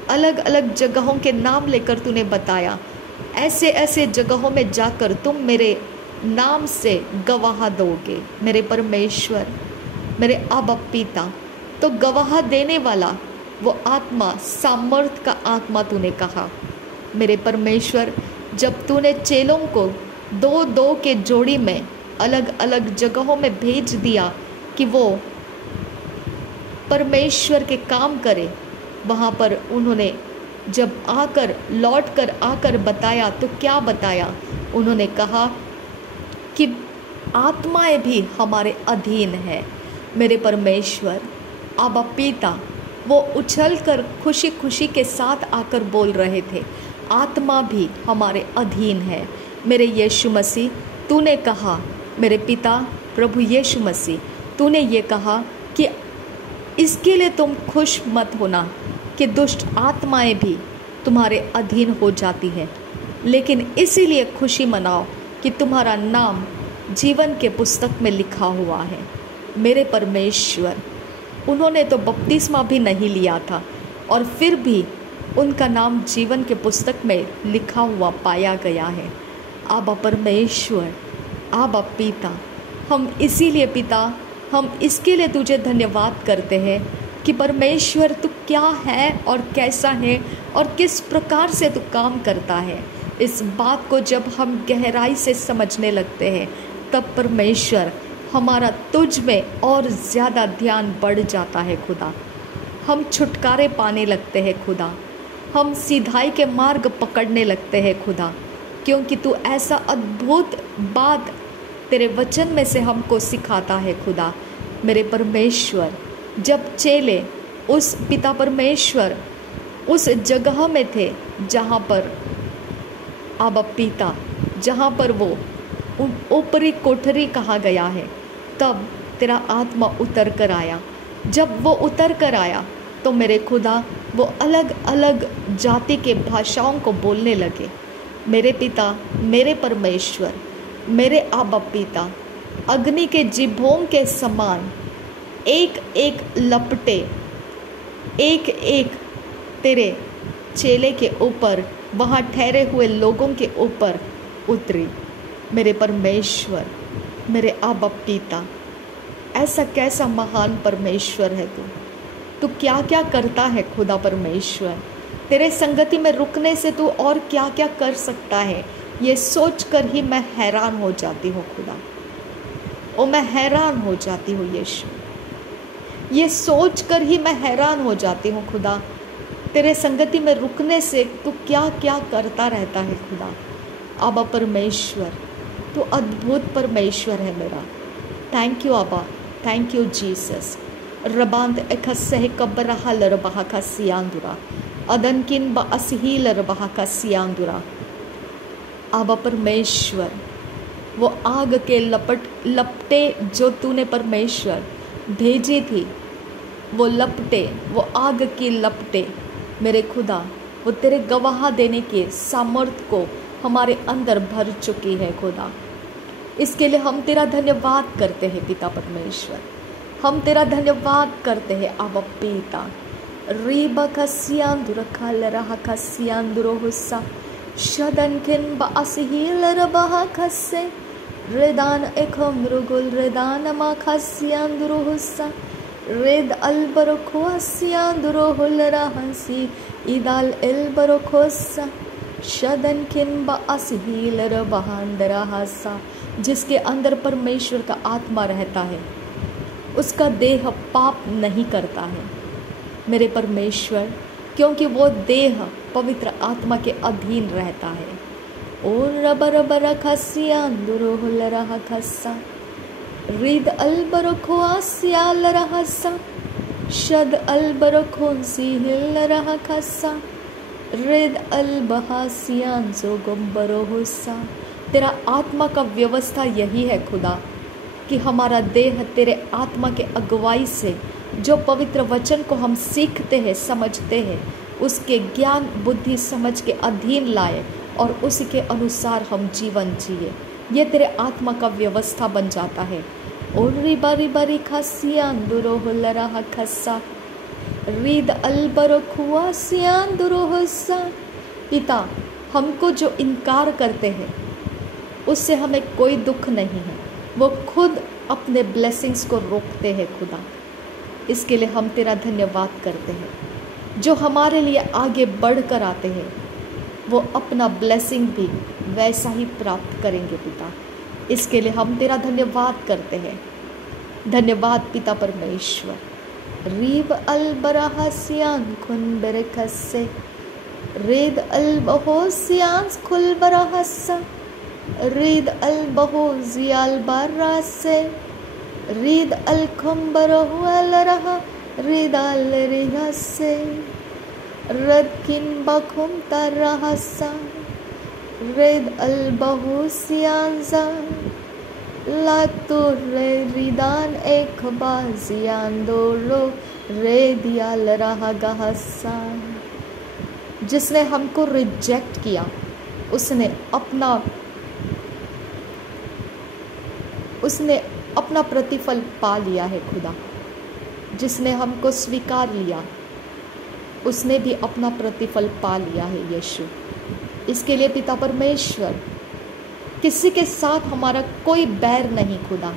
अलग अलग जगहों के नाम लेकर तूने बताया, ऐसे ऐसे जगहों में जाकर तुम मेरे नाम से गवाह दोगे। मेरे परमेश्वर, मेरे आबा पिता, तो गवाह देने वाला वो आत्मा, सामर्थ का आत्मा तूने कहा। मेरे परमेश्वर, जब तूने चेलों को दो दो के जोड़ी में अलग अलग जगहों में भेज दिया कि वो परमेश्वर के काम करे, वहाँ पर उन्होंने जब लौट कर आकर बताया तो क्या बताया? उन्होंने कहा कि आत्माएं भी हमारे अधीन है। मेरे परमेश्वर, आबा पिता, वो उछल कर खुशी खुशी के साथ आकर बोल रहे थे, आत्मा भी हमारे अधीन है। मेरे यीशु मसीह, तूने कहा, मेरे पिता प्रभु यीशु मसीह, तूने ये कहा कि इसके लिए तुम खुश मत होना कि दुष्ट आत्माएं भी तुम्हारे अधीन हो जाती हैं, लेकिन इसीलिए खुशी मनाओ कि तुम्हारा नाम जीवन के पुस्तक में लिखा हुआ है। मेरे परमेश्वर, उन्होंने तो बपतिस्मा भी नहीं लिया था और फिर भी उनका नाम जीवन के पुस्तक में लिखा हुआ पाया गया है। आबा परमेश्वर, आबा पिता, हम इसीलिए पिता, हम इसके लिए तुझे धन्यवाद करते हैं कि परमेश्वर तू क्या है और कैसा है और किस प्रकार से तू काम करता है। इस बात को जब हम गहराई से समझने लगते हैं, तब परमेश्वर हमारा तुझ में और ज़्यादा ध्यान बढ़ जाता है खुदा। हम छुटकारे पाने लगते हैं खुदा, हम सीधाई के मार्ग पकड़ने लगते हैं खुदा, क्योंकि तू ऐसा अद्भुत बात तेरे वचन में से हमको सिखाता है खुदा। मेरे परमेश्वर, जब चेले उस पिता परमेश्वर उस जगह में थे जहाँ पर आबा पिता, जहाँ पर वो ऊपरी कोठरी कहा गया है, तब तेरा आत्मा उतर कर आया। जब वो उतर कर आया तो मेरे खुदा वो अलग अलग जाति के भाषाओं को बोलने लगे। मेरे पिता, मेरे परमेश्वर, मेरे आबा पिता, अग्नि के जिभों के समान एक एक लपटे, एक एक तेरे चेले के ऊपर, वहाँ ठहरे हुए लोगों के ऊपर उतरी। मेरे परमेश्वर, मेरे आबा पिता, ऐसा कैसा महान परमेश्वर है तू क्या क्या करता है खुदा परमेश्वर। तेरे संगति में रुकने से तू और क्या क्या कर सकता है, ये सोच कर ही मैं हैरान हो जाती हूँ खुदा। ओ मैं हैरान हो जाती हूँ यीशु, ये सोच कर ही मैं हैरान हो जाती हूँ खुदा। तेरे संगति में रुकने से तू क्या क्या करता रहता है खुदा। आबा परमेश्वर, तू अद्भुत परमेश्वर है मेरा। थैंक यू आबा, थैंक यू जीसस। रबांत एखस्से कब्बरहा लरबहा का सियांदुरा, अदनकिन ब असही लरबहा का सियांदुरा। आबा परमेश्वर, वो आग के लपटे जो तूने परमेश्वर भेजी थी, वो लपटे, वो आग की लपटे मेरे खुदा, वो तेरे गवाह देने के सामर्थ्य को हमारे अंदर भर चुकी है खुदा। इसके लिए हम तेरा धन्यवाद करते हैं पिता परमेश्वर, हम तेरा धन्यवाद करते हैं आबा पिता। रीबा खसियांदुर खालरहा खसियांदुरो हुस्सा शदन किन बासिहिल रबहा खस्से रेदान एखम रुगुल रेदान मा खसियांदुरो हुस्सा रेद अलबरो खोसियांदुरो हुलरहसी इदाल एलबरो खोस्सा शदन किन बासिहिल रबहांदरा हसा। जिसके अंदर परमेश्वर का आत्मा रहता है, उसका देह पाप नहीं करता है मेरे परमेश्वर, क्योंकि वो देह पवित्र आत्मा के अधीन रहता है। ओ रबर बर खसियांदुरो हुलरहा खस्सा रिद अलबरो खोसिया लरहसा शद अलबरो खोंसी हिलरहा खस्सा रिद अलबहासियान जो गंबरो हुस्सा। तेरा आत्मा का व्यवस्था यही है खुदा कि हमारा देह तेरे आत्मा के अगुवाई से जो पवित्र वचन को हम सीखते हैं, समझते हैं, उसके ज्ञान बुद्धि समझ के अधीन लाए और उसी के अनुसार हम जीवन जिए। ये तेरे आत्मा का व्यवस्था बन जाता है। ओरी बारी बारी खासियान दुरो होलरा खस्सा रीद अलबरो खुआसियान दुरो होसा। पिता, हमको जो इनकार करते हैं उससे हमें कोई दुख नहीं है, वो खुद अपने ब्लेसिंग्स को रोकते हैं खुदा। इसके लिए हम तेरा धन्यवाद करते हैं। जो हमारे लिए आगे बढ़ कर आते हैं वो अपना ब्लेसिंग भी वैसा ही प्राप्त करेंगे पिता। इसके लिए हम तेरा धन्यवाद करते हैं। धन्यवाद पिता परमेश्वर। रीब अल बराहसियान खुन बेरकसे रेद अल बहोसियान खुल बराहसा रीद अल बहोजियाल बारासे रीद अल खुम्बरहु अल रहा रीद अल रिहसे रद किन बखुम तरहसा रेद अल बहोसियानजा लातु रे रिदान एक बाजियान दोलो रे दियाल रहा गहसा। जिसने हमको रिजेक्ट किया उसने अपना प्रतिफल पा लिया है खुदा। जिसने हमको स्वीकार लिया उसने भी अपना प्रतिफल पा लिया है यीशु। इसके लिए पिता परमेश्वर, किसी के साथ हमारा कोई बैर नहीं खुदा,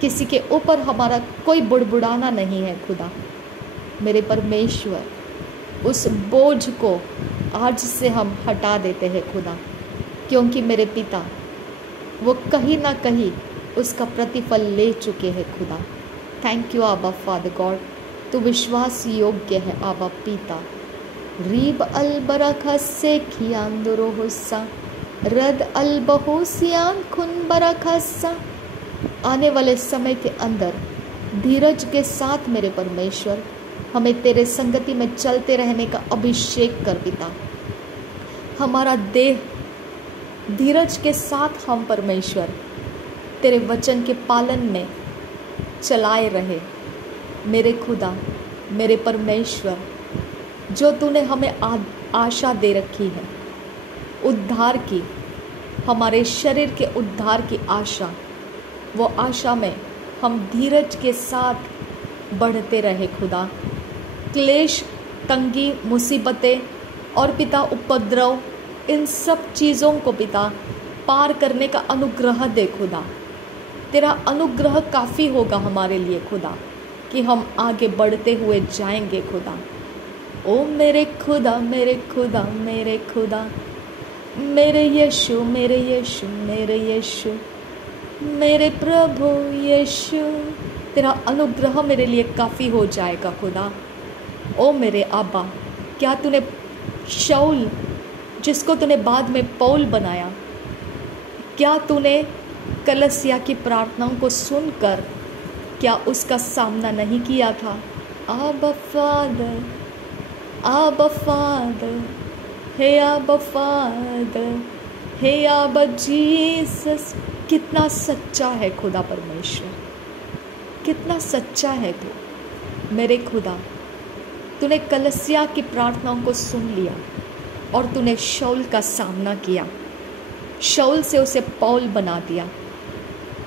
किसी के ऊपर हमारा कोई बुड़बुड़ाना नहीं है खुदा। मेरे परमेश्वर, उस बोझ को आज से हम हटा देते हैं खुदा, क्योंकि मेरे पिता वो कहीं ना कहीं उसका प्रतिफल ले चुके हैं खुदा। थैंक यू आबा फादर गॉड, तू विश्वास योग्य है आबा पिता। रीब अल बरखा से खियांदुरो हुस्सा रद अल बहोसियान खुन बरखसा। आने वाले समय के अंदर धीरज के साथ मेरे परमेश्वर हमें तेरे संगति में चलते रहने का अभिषेक कर पिता। हमारा देह धीरज के साथ हम परमेश्वर तेरे वचन के पालन में चलाए रहे। मेरे खुदा, मेरे परमेश्वर, जो तूने हमें आशा दे रखी है उद्धार की, हमारे शरीर के उद्धार की आशा, वो आशा में हम धीरज के साथ बढ़ते रहे खुदा। क्लेश, तंगी, मुसीबतें और पिता उपद्रव, इन सब चीज़ों को पिता पार करने का अनुग्रह दे खुदा। तेरा अनुग्रह काफ़ी होगा हमारे लिए खुदा, कि हम आगे बढ़ते हुए जाएंगे खुदा। ओ मेरे खुदा, मेरे खुदा, मेरे खुदा, मेरे यीशु, मेरे यीशु, मेरे यीशु, मेरे प्रभु यीशु, तेरा अनुग्रह मेरे लिए काफ़ी हो जाएगा खुदा। ओ मेरे आबा, क्या तूने शाऊल, जिसको तूने बाद में पौल बनाया, क्या तूने कलसिया की प्रार्थनाओं को सुनकर क्या उसका सामना नहीं किया था? आबा फादर, आबा फादर, हे आबा फादर, हे आबा जीसस। कितना सच्चा है खुदा परमेश्वर, कितना सच्चा है तू मेरे खुदा। तूने कलसिया की प्रार्थनाओं को सुन लिया और तूने शाऊल का सामना किया, शाऊल से उसे पौल बना दिया।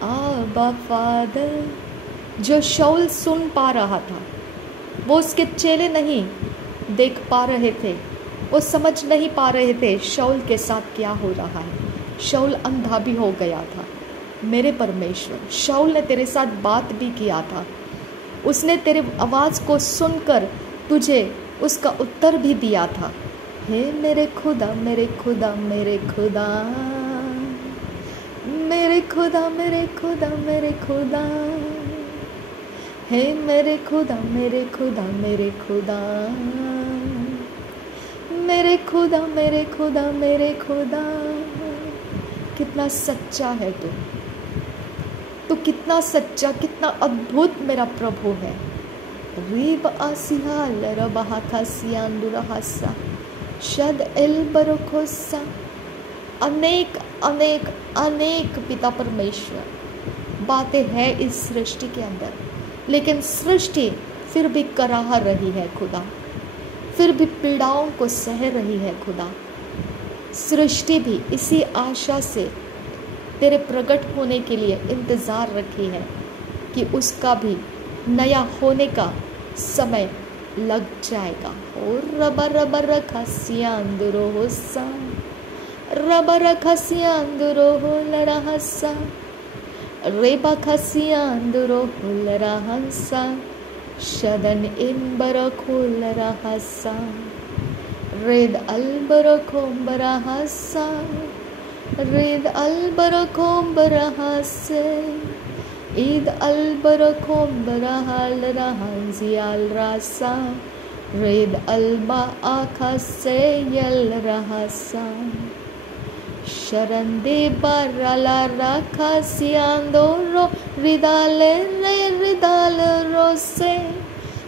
आबा फादर, जो शाऊल सुन पा रहा था वो उसके चेले नहीं देख पा रहे थे, वो समझ नहीं पा रहे थे शाऊल के साथ क्या हो रहा है। शाऊल अंधा भी हो गया था। मेरे परमेश्वर, शाऊल ने तेरे साथ बात भी किया था, उसने तेरे आवाज़ को सुनकर तुझे उसका उत्तर भी दिया था। हे मेरे खुदा, मेरे खुदा, मेरे खुदा, मेरे खुदा, मेरे खुदा, मेरे खुदा, हे मेरे खुदा, मेरे खुदा, मेरे खुदा, मेरे खुदा, मेरे खुदा, मेरे खुदा। कितना सच्चा है तू कितना सच्चा, कितना अद्भुत मेरा प्रभु है। रीब आसिहाल रबहाका सियांदुरहासा शद एल बरोखोसा। अनेक अनेक अनेक पिता परमेश्वर बातें हैं इस सृष्टि के अंदर, लेकिन सृष्टि फिर भी कराह रही है खुदा, फिर भी पीड़ाओं को सह रही है खुदा। सृष्टि भी इसी आशा से तेरे प्रकट होने के लिए इंतज़ार रखी है कि उसका भी नया होने का समय लग जाएगा। ओ रबा रबा रखसियांदुरो होसा, रबा रखसियांदुरो हो लरहसा, रेबा खसियांदुरो हो लरहसा, शदन इन बरखो लरहसा, रेद अलबरखोम बरहसा, रेद अलबरखोम बरहसे, ईद अलबरखोम बरहल रहंजियाल रासा, रेद अलबा आखसे यल रहसा, शरंदे बरला रखसियांदोरो रिदाले रे रिदाल रोसे,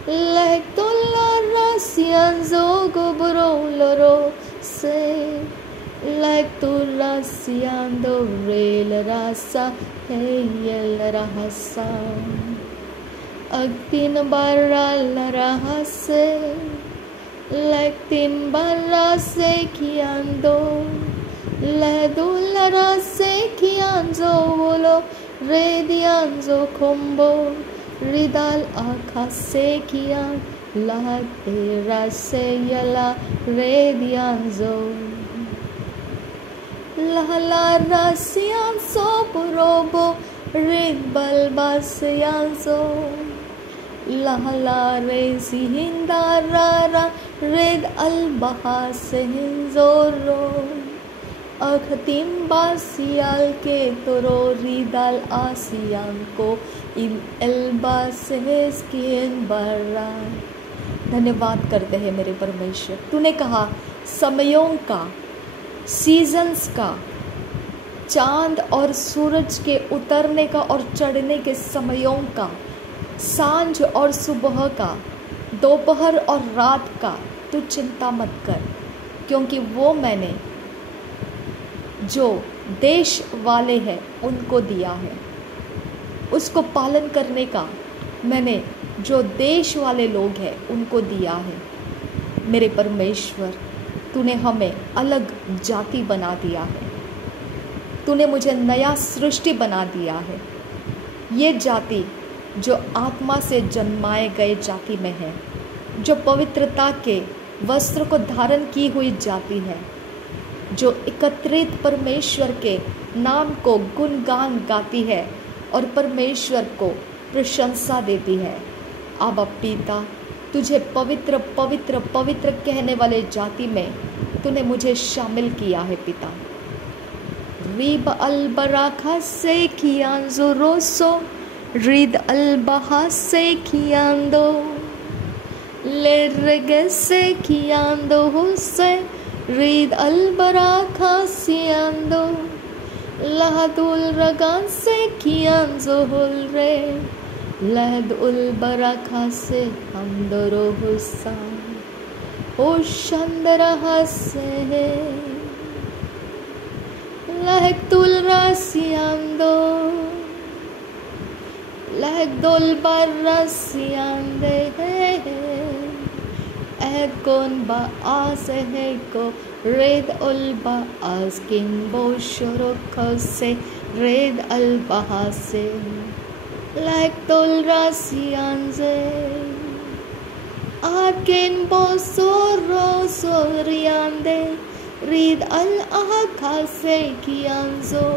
लेक्तोला रसियांजो गोबरो लरो से, लेक्तोला सियांदो रेल रासा है यल रहसा, अगतिन बरल रहसे, लेक्तिन बरसे कियांदो, लेदुल रसे कियांजो बोलो रेदियांजो कोम्बो, रिदाल आखसे कियां लाते रसे यला रेदियांजो, लहला रसियांजो पुरोबो रेद बलबासियांजो, लहला रेसी हिंदारा रेद अलबहा से हिंजोरो, अखतिम बासियाल के तोरो रिदाल आसियान को इन एल्बासेस किन बर्रा। धन्यवाद करते हैं मेरे परमेश्वर। तूने कहा समयों का, सीजन्स का, चांद और सूरज के उतरने का और चढ़ने के समयों का, सांझ और सुबह का, दोपहर और रात का तू चिंता मत कर, क्योंकि वो मैंने जो देश वाले हैं उनको दिया है। उसको पालन करने का मैंने जो देश वाले लोग हैं उनको दिया है। मेरे परमेश्वर, तूने हमें अलग जाति बना दिया है, तूने मुझे नया सृष्टि बना दिया है। ये जाति जो आत्मा से जन्माए गए जाति में है, जो पवित्रता के वस्त्र को धारण की हुई जाति है, जो एकत्रित परमेश्वर के नाम को गुणगान गाती है और परमेश्वर को प्रशंसा देती है। अब पिता, तुझे पवित्र पवित्र पवित्र कहने वाले जाति में तूने मुझे शामिल किया है पिता। रीब अलबराखा से कियांजो रोसो, रीद अलबहा से कियांदो, लेरगे से कियांदो हुसे, रीद अलबराखा सियांदो, लहदुल रगान से कियांजो हुल रे, लहद उल बराखा से अंदरो हुसा, ओ शंदरहा से लहक तुल रासियांदो, लहक दुल बरसियांदे एकोन बा आसे है को रेद उल बा आस्किन बो शोरो से रेद अल बहा से लहक तुल रासियांदे आकिन बो सोरो सोरियांदे रीद अल आखा से कियांजो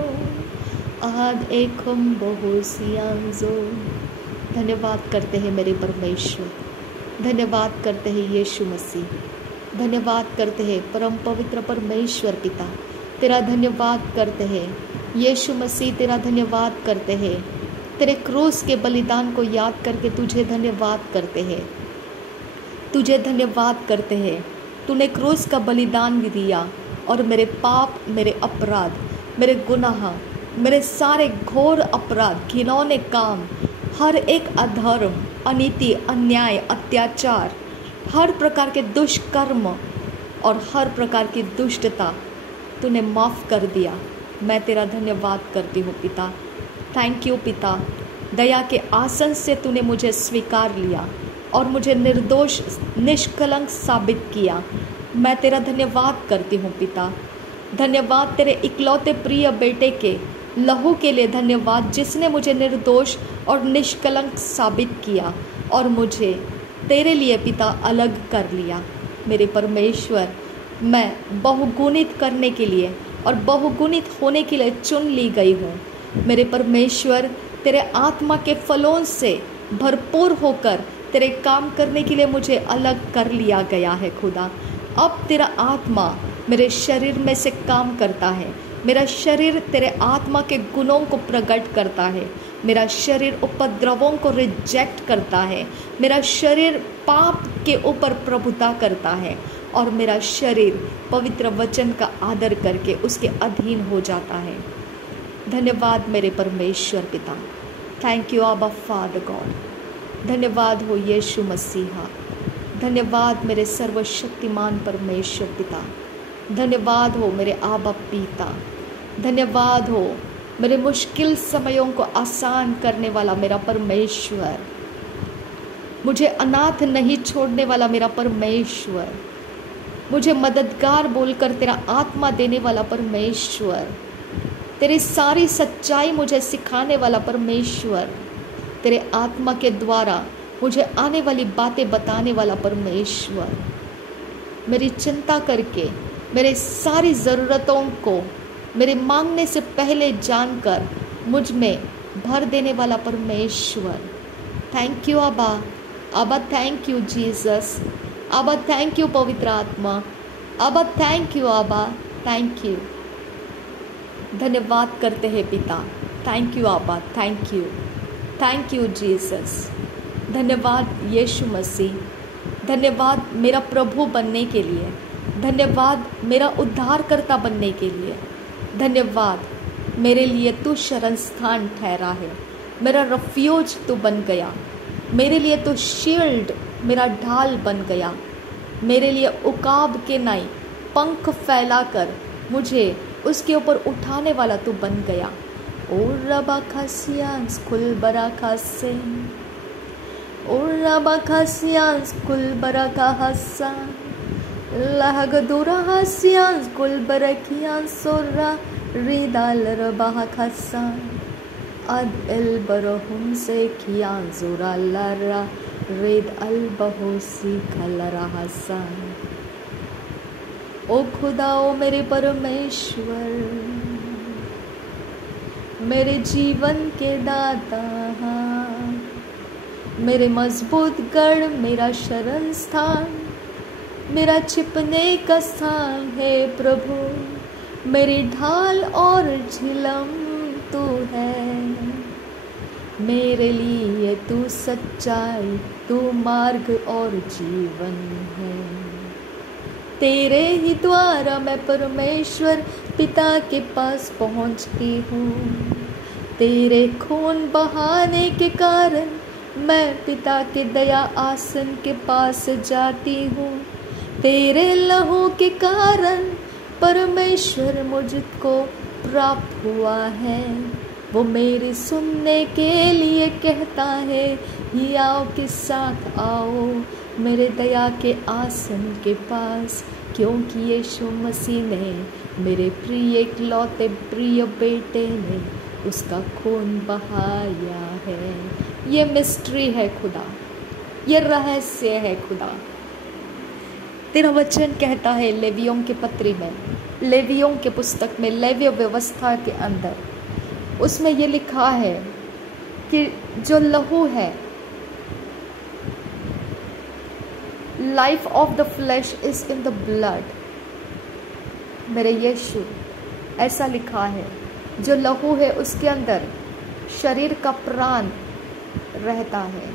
आद एकुम बहुसियांजो। धन्यवाद करते हैं मेरे परमेश्वर, धन्यवाद करते हैं यीशु मसीह, धन्यवाद करते हैं परम पवित्र परमेश्वर पिता, तेरा धन्यवाद करते हैं यीशु मसीह, तेरा धन्यवाद करते हैं, तेरे क्रूस के बलिदान को याद करके तुझे धन्यवाद करते हैं, तुझे धन्यवाद करते हैं। तूने क्रूस का बलिदान भी दिया और मेरे पाप, मेरे अपराध, मेरे गुनाह, मेरे सारे घोर अपराध, घिनौने काम, हर एक अधर्म, अनीति, अन्याय, अत्याचार, हर प्रकार के दुष्कर्म और हर प्रकार की दुष्टता तूने माफ़ कर दिया। मैं तेरा धन्यवाद करती हूँ पिता। थैंक यू पिता। दया के आसन से तूने मुझे स्वीकार लिया और मुझे निर्दोष, निष्कलंक साबित किया। मैं तेरा धन्यवाद करती हूँ पिता। धन्यवाद तेरे इकलौते प्रिय बेटे के लहू के लिए धन्यवाद जिसने मुझे निर्दोष और निष्कलंक साबित किया और मुझे तेरे लिए पिता अलग कर लिया। मेरे परमेश्वर, मैं बहुगुणित करने के लिए और बहुगुणित होने के लिए चुन ली गई हूँ। मेरे परमेश्वर, तेरे आत्मा के फलों से भरपूर होकर तेरे काम करने के लिए मुझे अलग कर लिया गया है खुदा। अब तेरा आत्मा मेरे शरीर में से काम करता है। मेरा शरीर तेरे आत्मा के गुणों को प्रकट करता है। मेरा शरीर उपद्रवों को रिजेक्ट करता है। मेरा शरीर पाप के ऊपर प्रभुता करता है और मेरा शरीर पवित्र वचन का आदर करके उसके अधीन हो जाता है। धन्यवाद मेरे परमेश्वर पिता। थैंक यू आबा फादर गॉड। धन्यवाद हो यीशु मसीहा। धन्यवाद मेरे सर्वशक्तिमान परमेश्वर पिता। धन्यवाद हो मेरे आबा पिता। धन्यवाद हो मेरे मुश्किल समयों को आसान करने वाला मेरा परमेश्वर। मुझे अनाथ नहीं छोड़ने वाला मेरा परमेश्वर। मुझे मददगार बोलकर तेरा आत्मा देने वाला परमेश्वर। तेरी सारी सच्चाई मुझे सिखाने वाला परमेश्वर। तेरे आत्मा के द्वारा मुझे आने वाली बातें बताने वाला परमेश्वर। मेरी चिंता करके मेरे सारी ज़रूरतों को मेरे मांगने से पहले जानकर मुझ में भर देने वाला परमेश्वर। थैंक यू आबा। आबा थैंक यू जीसस। आबा थैंक यू पवित्र आत्मा। आबा थैंक यू आबा। Thank you. धन्यवाद करते हैं पिता। थैंक यू आबा। Thank you. Thank you Jesus. धन्यवाद यीशु मसीह। धन्यवाद मेरा प्रभु बनने के लिए। धन्यवाद मेरा उद्धारकर्ता बनने के लिए। धन्यवाद मेरे लिए तू शरण स्थान ठहरा है। मेरा रफ्यूज तू बन गया। मेरे लिए तू शील्ड, मेरा ढाल बन गया। मेरे लिए उकाब के नाई पंख फैलाकर मुझे उसके ऊपर उठाने वाला तू बन गया। ओ रबा खसियांस कुल बरा खासें, ओ रबा खसियांस कुल बरा का हसन, लहगदुरा हसियांस कुल बरकियांस सोरा रिदाल रबा खसन, अद एल बरहुम से कियां जोरा लरा रेद अल बहोसी खलरा हसन। ओ खुदा, ओ मेरे परमेश्वर, मेरे जीवन के दाता, मेरे मजबूत गढ़, मेरा शरण स्थान, मेरा छिपने का स्थान है प्रभु। मेरी ढाल और झिलम तू है। मेरे लिए तू सच्चाई, तू मार्ग और जीवन है। तेरे ही द्वारा मैं परमेश्वर पिता के पास पहुंचती हूँ। तेरे खून बहाने के कारण मैं पिता के दया आसन के पास जाती हूँ। तेरे लहू के कारण परमेश्वर मुझको प्राप्त हुआ है। वो मेरे सुनने के लिए कहता है, हियाव के साथ आओ मेरे दया के आसन के पास, क्योंकि यीशु मसीह ने, मेरे प्रिय इकलौते प्रिय बेटे ने उसका खून बहाया है। ये मिस्ट्री है खुदा, ये रहस्य है खुदा। तेरा वचन कहता है लेवियों के पत्री में, लेवियों के पुस्तक में, लेविय व्यवस्था के अंदर, उसमें ये लिखा है कि जो लहू है, life of the flash is in the blood. मेरे यीशु, ऐसा लिखा है, जो लहू है उसके अंदर शरीर का प्राण रहता है।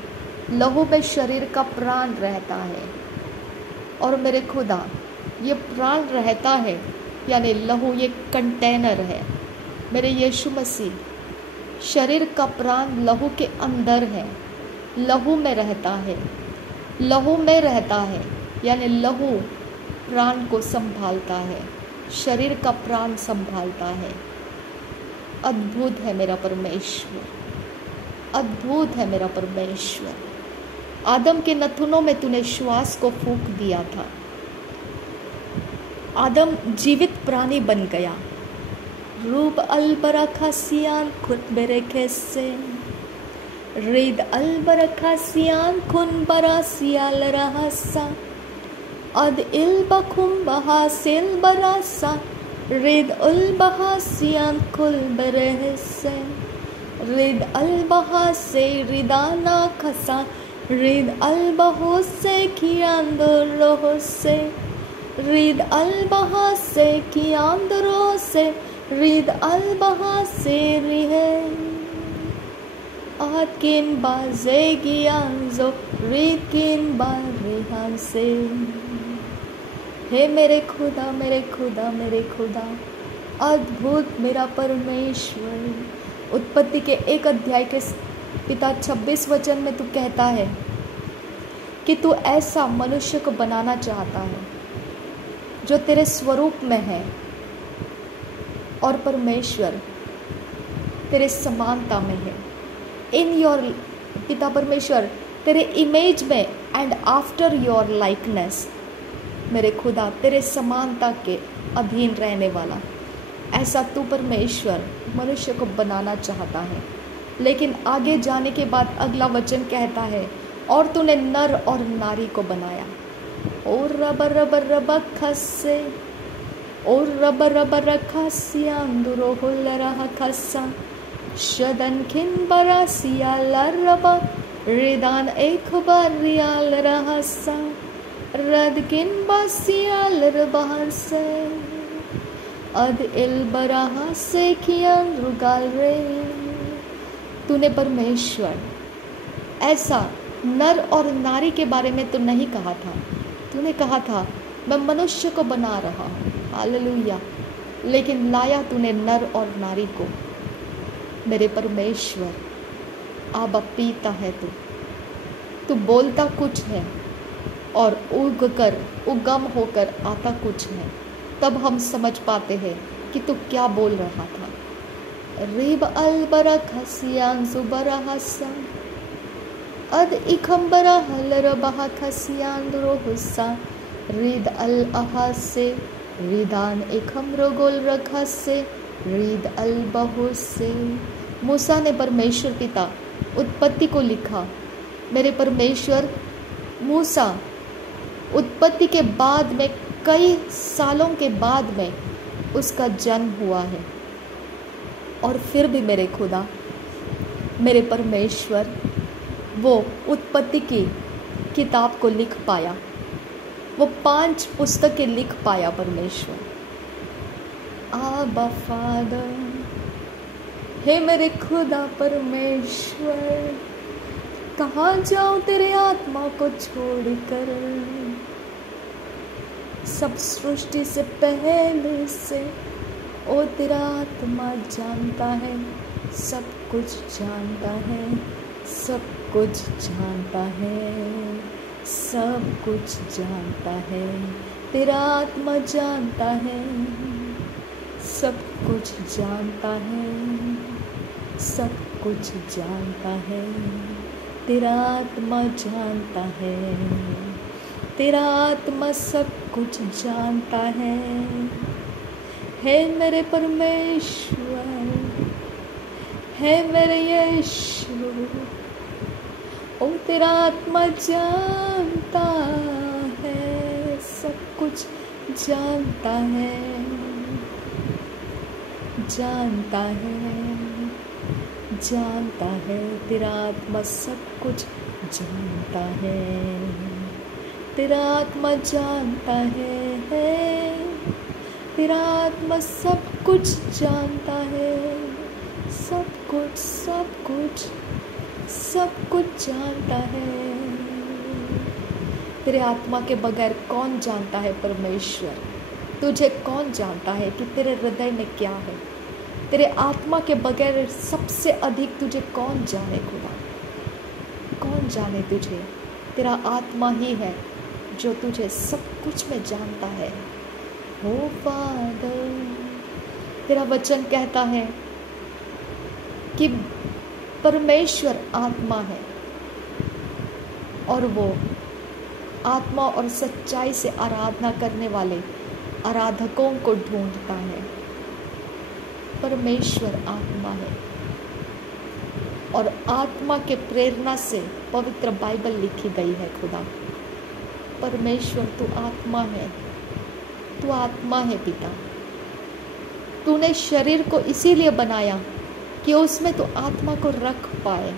लहू में शरीर का प्राण रहता है। और मेरे खुदा, ये प्राण रहता है, यानी लहू ये कंटेनर है। मेरे यीशु मसीह, शरीर का प्राण लहू के अंदर है, लहू में रहता है। लहू में रहता है यानी लहू प्राण को संभालता है, शरीर का प्राण संभालता है। अद्भुत है मेरा परमेश्वर, अद्भुत है मेरा परमेश्वर। आदम के नथुनों में तूने श्वास को फूंक दिया था। आदम जीवित प्राणी बन गया। रूब अलबरखासियान खुद बेरेकेसे रिद अलबरखासियान खुन बरासियाल रहसा अद इल्बखुम बहासिल बरासा रिद अलबहासियान खुल बेरेसे रिद अलबहासे रिदाना खसा रिद अलबहोसे कियांदरोसे रिद अलबहासे कियांदरोसे रिद अलबहासे रिहे आकिन बाजे गियांजो रिकिन बारिहासे। हे मेरे खुदा मेरे खुदा मेरे खुदा, अद्भुत मेरा परमेश्वर। उत्पत्ति के 1 अध्याय के पिता 26 वचन में तू कहता है कि तू ऐसा मनुष्य को बनाना चाहता है जो तेरे स्वरूप में है और परमेश्वर तेरे समानता में है। इन योर पिता परमेश्वर तेरे इमेज में एंड आफ्टर योर लाइकनेस, मेरे खुदा तेरे समानता के अधीन रहने वाला, ऐसा तू परमेश्वर मनुष्य को बनाना चाहता है। लेकिन आगे जाने के बाद अगला वचन कहता है और तूने नर और नारी को बनाया। और रब रब रब खस्से और रब रब रखसिया अंदुरो हुल रहा खस्सा शदन खिन बरासिया लरब रिदान एक बारियाल रहसा रद किन बासिया लरबहसे अद इल बराहा से कियान रुगाल रे। तूने परमेश्वर ऐसा नर और नारी के बारे में तो नहीं कहा था, तूने कहा था मैं मनुष्य को बना रहा हूँ, हालेलुया। लेकिन लाया तूने नर और नारी को। मेरे परमेश्वर आबा पीता है तू बोलता कुछ है और उगम होकर आता कुछ है। तब हम समझ पाते हैं कि तू क्या बोल रहा था। रिब अलबरा खसियान जुबरा हसन अद इखम्बरा हलर बहा खसियान दुरो हुस्सा रिद अल अहासे रिदान इखम्रो गोल रखा से रिद अल बहुसे। मूसा ने परमेश्वर पिता उत्पत्ति को लिखा। मेरे परमेश्वर मूसा उत्पत्ति के बाद में कई सालों के बाद में उसका जन्म हुआ है और फिर भी मेरे खुदा मेरे परमेश्वर वो उत्पत्ति की किताब को लिख पाया, वो 5 पुस्तकें लिख पाया परमेश्वर। आबा फादर, हे मेरे खुदा परमेश्वर, कहाँ जाऊँ तेरे आत्मा को छोड़कर। सब सृष्टि से पहले से ओ तेरा आत्मा जानता है, सब कुछ जानता है, सब कुछ जानता है, सब कुछ जानता है। तेरा आत्मा जानता है, सब कुछ जानता है, सब कुछ जानता है। तेरा आत्मा जानता है, तेरा आत्मा सब कुछ जानता है। हे मेरे परमेश्वर, हे मेरे यीशु, ओ तेरा आत्मा जानता है, सब कुछ जानता है, जानता है, जानता है। तेरा आत्मा सब कुछ जानता है, तेरा आत्मा जानता है, तेरा आत्मा सब कुछ जानता है, सब कुछ सब कुछ सब कुछ जानता है। तेरे आत्मा के बगैर कौन जानता है परमेश्वर? तुझे कौन जानता है कि तेरे हृदय में क्या है? तेरे आत्मा के बगैर सबसे अधिक तुझे कौन जाने खुदा? कौन जाने तुझे? तेरा आत्मा ही है जो तुझे सब कुछ में जानता है। हो फादर, तेरा वचन कहता है कि परमेश्वर आत्मा है और वो आत्मा और सच्चाई से आराधना करने वाले आराधकों को ढूंढता है। परमेश्वर आत्मा है और आत्मा के प्रेरणा से पवित्र बाइबल लिखी गई है। खुदा परमेश्वर तू आत्मा है, तू आत्मा है पिता। तूने शरीर को इसीलिए बनाया कि उसमें तू आत्मा को रख पाए।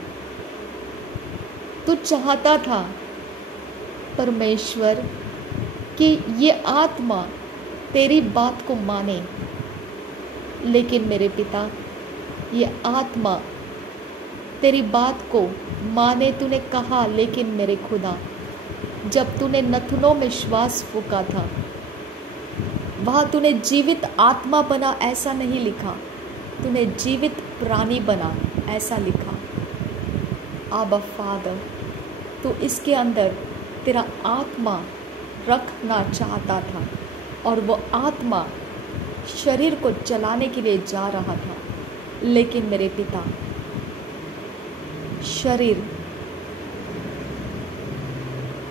तू चाहता था परमेश्वर कि ये आत्मा तेरी बात को माने, लेकिन मेरे पिता ये आत्मा तेरी बात को माने तूने कहा, लेकिन मेरे खुदा जब तूने नथुनों में श्वास फूका था वहाँ तूने जीवित आत्मा बना ऐसा नहीं लिखा, तूने जीवित प्राणी बना ऐसा लिखा। आबा फादर, तू इसके अंदर तेरा आत्मा रखना चाहता था और वो आत्मा शरीर को चलाने के लिए जा रहा था, लेकिन मेरे पिता शरीर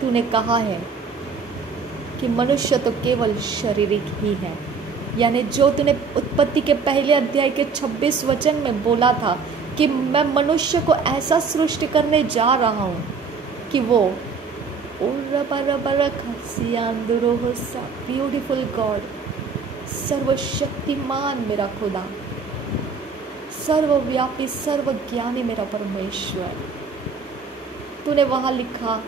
तूने कहा है कि मनुष्य तो केवल शारीरिक ही है, यानी जो तूने उत्पत्ति के पहले अध्याय के 26 वचन में बोला था कि मैं मनुष्य को ऐसा सृष्टि करने जा रहा हूँ कि वो ब्यूटीफुल गॉड, सर्वशक्तिमान मेरा खुदा, सर्वव्यापी सर्वज्ञानी मेरा परमेश्वर। तूने वहाँ लिखा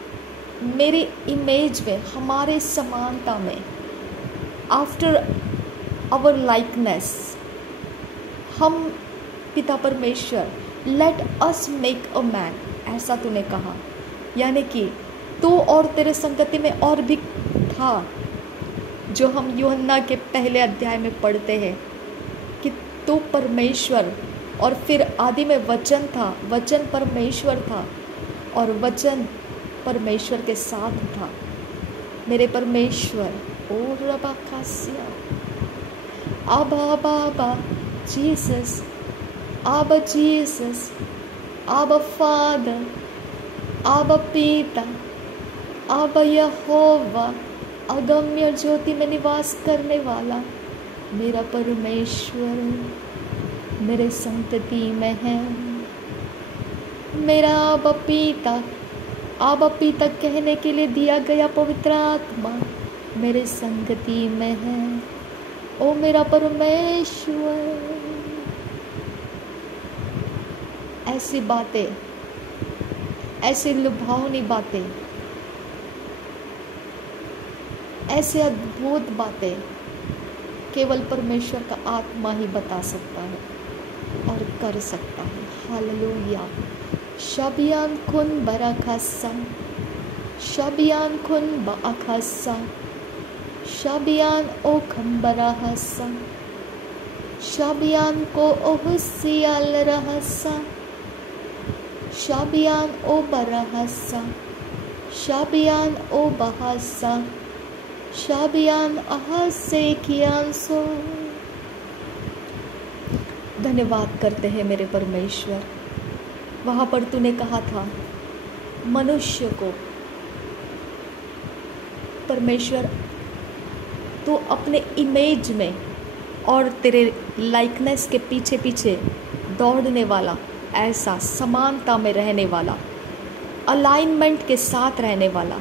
मेरे इमेज में, हमारे समानता में, आफ्टर आवर लाइकनेस, हम पिता परमेश्वर let us make a man, ऐसा तूने कहा। यानी कि तू और तेरे संगति में और भी था, जो हम यूहन्ना के पहले अध्याय में पढ़ते हैं कि तू परमेश्वर, और फिर आदि में वचन था, वचन परमेश्वर था और वचन परमेश्वर के साथ था। मेरे परमेश्वर ओ रबा कासिया, आबा आबा आबा जीसस, आबा जीसस, आबा फादर, आबा पिता, आबा यहोवा, अगम्य ज्योति में निवास करने वाला मेरा परमेश्वर मेरे संतति में है। मेरा आबा पिता कहने के लिए दिया गया पवित्र आत्मा मेरे संगति में है। ओ मेरा परमेश्वर, ऐसी बातें, ऐसी लुभावनी बातें, ऐसे अद्भुत बातें केवल परमेश्वर का आत्मा ही बता सकता है और कर सकता है। हालेलुया। शबियान कुन बराखसा, शबियान कुन बाखसा, शबियान ओ खम्बराहसा, शबियान को ओहसियाल रहसा, शबियान ओ बराहसा, शबियान ओ बहासा, शबियान अहसे कियांसो। धन्यवाद करते हैं मेरे परमेश्वर। वहाँ पर तूने कहा था मनुष्य को, परमेश्वर तू अपने इमेज में और तेरे लाइकनेस के पीछे पीछे दौड़ने वाला, ऐसा समानता में रहने वाला, अलाइनमेंट के साथ रहने वाला,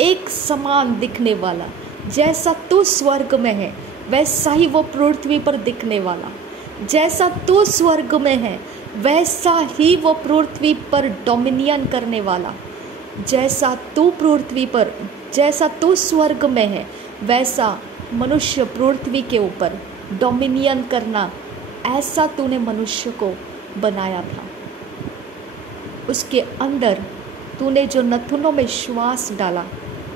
एक समान दिखने वाला, जैसा तू स्वर्ग में है वैसा ही वो पृथ्वी पर दिखने वाला, जैसा तू स्वर्ग में है वैसा ही वो पृथ्वी पर डोमिनियन करने वाला, जैसा तू पृथ्वी पर, जैसा तू स्वर्ग में है वैसा मनुष्य पृथ्वी के ऊपर डोमिनियन करना, ऐसा तूने मनुष्य को बनाया था। उसके अंदर तूने जो नथुनों में श्वास डाला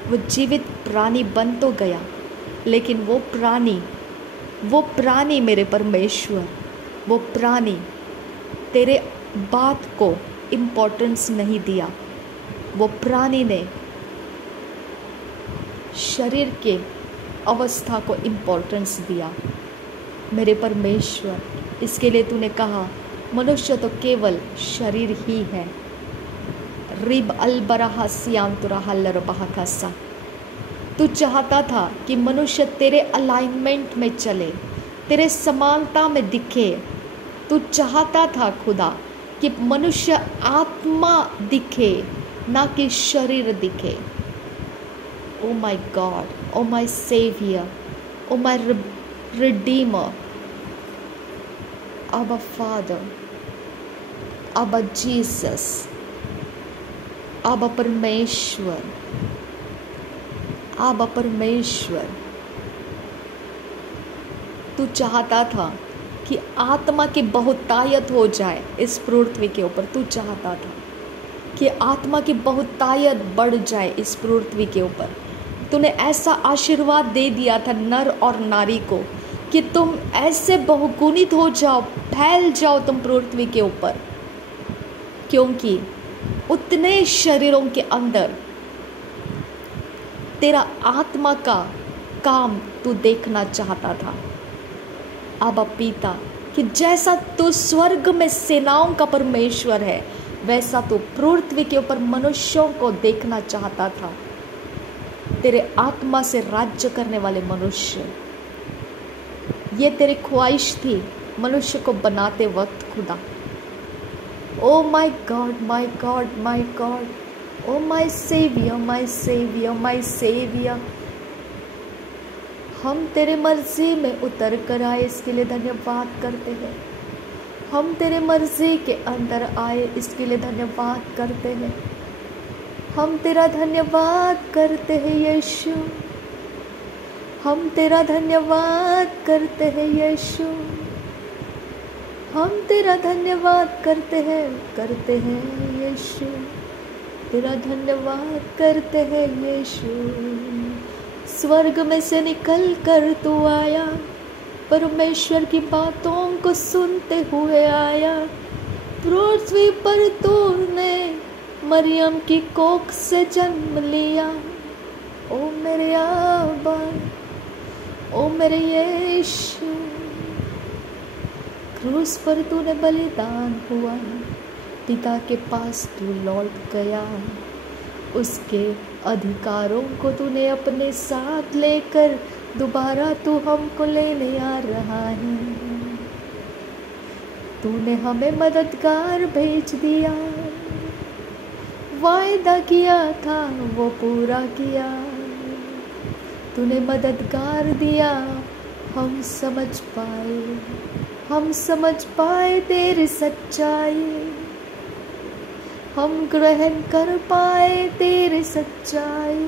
वो जीवित प्राणी बन तो गया, लेकिन वो प्राणी मेरे परमेश्वर, वो प्राणी तेरे बात को इम्पोर्टेंस नहीं दिया। वो प्राणी ने शरीर के अवस्था को इम्पोर्टेंस दिया मेरे परमेश्वर। इसके लिए तूने कहा मनुष्य तो केवल शरीर ही है। रिब अलबराहसियांतुराहल्लरबहाकसा, तू चाहता था कि मनुष्य तेरे अलाइनमेंट में चले, तेरे समानता में दिखे। तू चाहता था खुदा कि मनुष्य आत्मा दिखे, ना कि शरीर दिखे। Oh my God, oh my saviour, oh my redeemer, आबा फादर, आबा जीसस, आबा परमेश्वर, आबा परमेश्वर। तू चाहता था कि आत्मा की बहुतायत हो जाए इस पृथ्वी के ऊपर। तू चाहता था कि आत्मा की बहुतायत बढ़ जाए इस पृथ्वी के ऊपर। तूने ऐसा आशीर्वाद दे दिया था नर और नारी को कि तुम ऐसे बहुगुणित हो जाओ, फैल जाओ तुम पृथ्वी के ऊपर, क्योंकि उतने शरीरों के अंदर तेरा आत्मा का काम तू देखना चाहता था। आबा पिता, कि जैसा तू स्वर्ग में सेनाओं का परमेश्वर है, वैसा तू पृथ्वी के ऊपर मनुष्यों को देखना चाहता था। तेरे आत्मा से राज्य करने वाले मनुष्य, ये तेरी ख्वाहिश थी मनुष्य को बनाते वक्त खुदा। Oh my God, my God, my God, oh my saviour, my saviour, my saviour. हम तेरे मर्जी में उतर कर आए, इसके लिए धन्यवाद करते हैं। हम तेरे मर्जी के अंदर आए, इसके लिए धन्यवाद करते हैं। हम तेरा धन्यवाद करते हैं यीशु, हम तेरा धन्यवाद करते हैं यीशु, हम तेरा धन्यवाद करते हैं यीशु, तेरा धन्यवाद करते हैं यीशु। स्वर्ग में से निकल कर तू आया, परमेश्वर की बातों को सुनते हुए आया। पृथ्वी पर तूने मरियम की कोख से जन्म लिया। ओ मेरे आबा, ओ मेरे यीशु, क्रूस पर तूने बलिदान हुआ, पिता के पास तू लौट गया। उसके अधिकारों को तूने अपने साथ लेकर दोबारा तू हमको लेने आ रहा है। तूने हमें मददगार भेज दिया, वायदा किया था वो पूरा किया। तूने मददगार दिया, हम समझ पाए तेरी सच्चाई, हम ग्रहण कर पाए तेरी सच्चाई।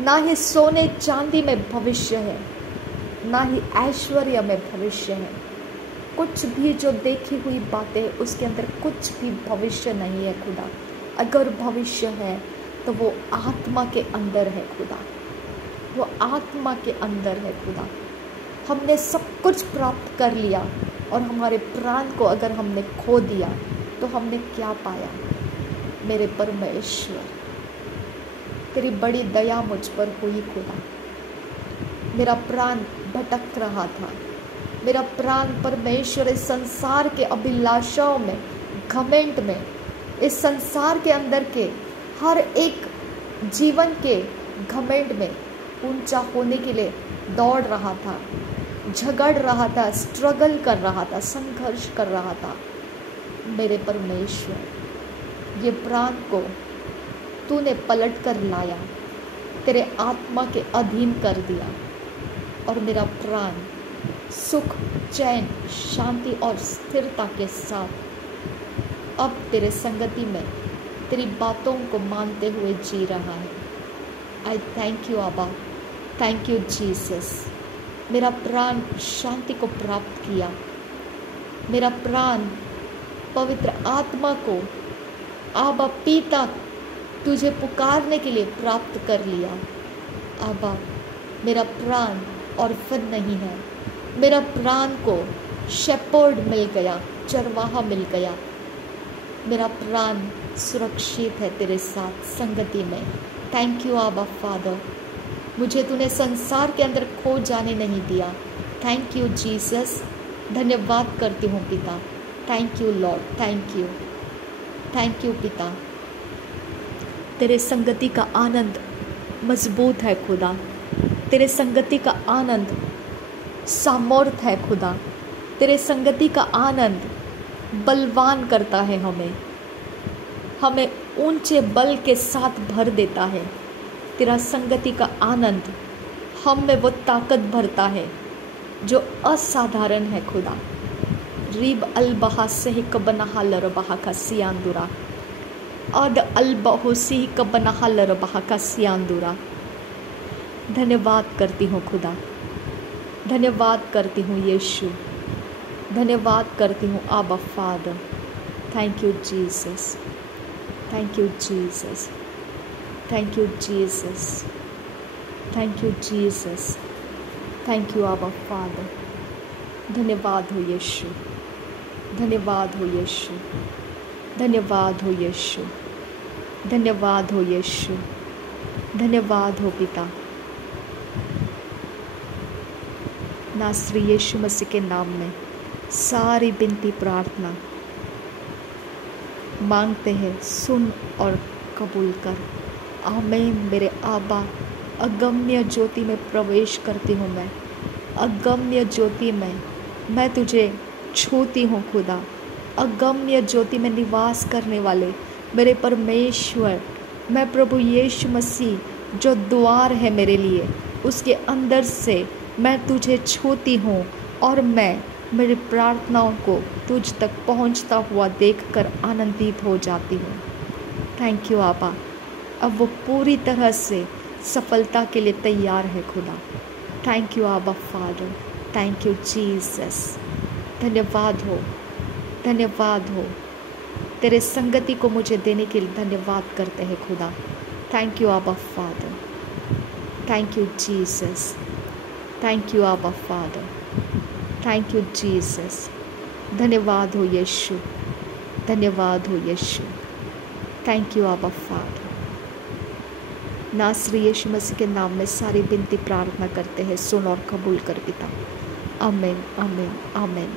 ना ही सोने चांदी में भविष्य है, ना ही ऐश्वर्य में भविष्य है। कुछ भी जो देखी हुई बातें, उसके अंदर कुछ भी भविष्य नहीं है खुदा। अगर भविष्य है तो वो आत्मा के अंदर है खुदा, वो आत्मा के अंदर है खुदा। हमने सब कुछ प्राप्त कर लिया और हमारे प्राण को अगर हमने खो दिया तो हमने क्या पाया? मेरे परमेश्वर, तेरी बड़ी दया मुझ पर हुई खुदा। मेरा प्राण भटक रहा था, मेरा प्राण परमेश्वर इस संसार के अभिलाषाओं में, घमंड में, इस संसार के अंदर के हर एक जीवन के घमंड में ऊंचा होने के लिए दौड़ रहा था, झगड़ रहा था, स्ट्रगल कर रहा था, संघर्ष कर रहा था। मेरे परमेश्वर, ये प्राण को तूने पलट कर लाया, तेरे आत्मा के अधीन कर दिया और मेरा प्राण सुख, चैन, शांति और स्थिरता के साथ अब तेरे संगति में तेरी बातों को मानते हुए जी रहा है। आई थैंक यू आबा, थैंक यू जीसस। मेरा प्राण शांति को प्राप्त किया, मेरा प्राण पवित्र आत्मा को आबा पिता तुझे पुकारने के लिए प्राप्त कर लिया। आबा, मेरा प्राण ऑर्फन नहीं है, मेरा प्राण को शेपर्ड मिल गया, चरवाहा मिल गया। मेरा प्राण सुरक्षित है तेरे साथ संगति में। थैंक यू आबा फादर, मुझे तूने संसार के अंदर खो जाने नहीं दिया। थैंक यू जीसस, धन्यवाद करती हूँ पिता। Thank you Lord, thank you पिता। तेरे संगति का आनंद मजबूत है खुदा, तेरे संगति का आनंद सामर्थ है खुदा। तेरे संगति का आनंद बलवान करता है हमें ऊंचे बल के साथ भर देता है। तेरा संगति का आनंद हम में वो ताकत भरता है जो असाधारण है खुदा। रीब अलबहा सही कबनहा लरबहा का सियांदुरा अद अलबहोसी कबनहा लरबहा का सियांदुरा। धन्यवाद करती हूँ खुदा, धन्यवाद करती हूँ यीशु, धन्यवाद करती हूँ आबा father. Thank you Jesus, thank you Jesus, thank you Jesus, thank you Jesus, thank you आबा फादर। धन्यवाद हो यीशु, धन्यवाद हो यीशु, धन्यवाद हो यीशु, धन्यवाद हो यीशु, धन्यवाद हो पिता। नासरी यीशु मसीह के नाम में सारी विनती प्रार्थना मांगते हैं, सुन और कबूल कर। आमीन। मेरे आबा, अगम्य ज्योति में प्रवेश करती हूँ मैं, अगम्य ज्योति में मैं तुझे छूती हूँ खुदा। अगम्य ज्योति में निवास करने वाले मेरे परमेश्वर, मैं प्रभु यीशु मसीह जो द्वार है मेरे लिए, उसके अंदर से मैं तुझे छूती हूँ और मैं मेरी प्रार्थनाओं को तुझ तक पहुँचता हुआ देखकर आनंदित हो जाती हूँ। थैंक यू आबा। अब वो पूरी तरह से सफलता के लिए तैयार है खुदा। थैंक यू आबा फादर, थैंक यू जीसस। धन्यवाद हो, धन्यवाद हो। तेरे संगति को मुझे देने के लिए धन्यवाद करते हैं खुदा। थैंक यू आबा father, thank you Jesus, thank you आबा फादर, थैंक यू जीसस। धन्यवाद हो यीशु, धन्यवाद हो यीशु, थैंक यू आबा फादर। नासरी यीशु मसीह के नाम में सारी विनती प्रार्थना करते हैं, सुन और कबूल कर पिता। आमीन, आमीन, आमीन।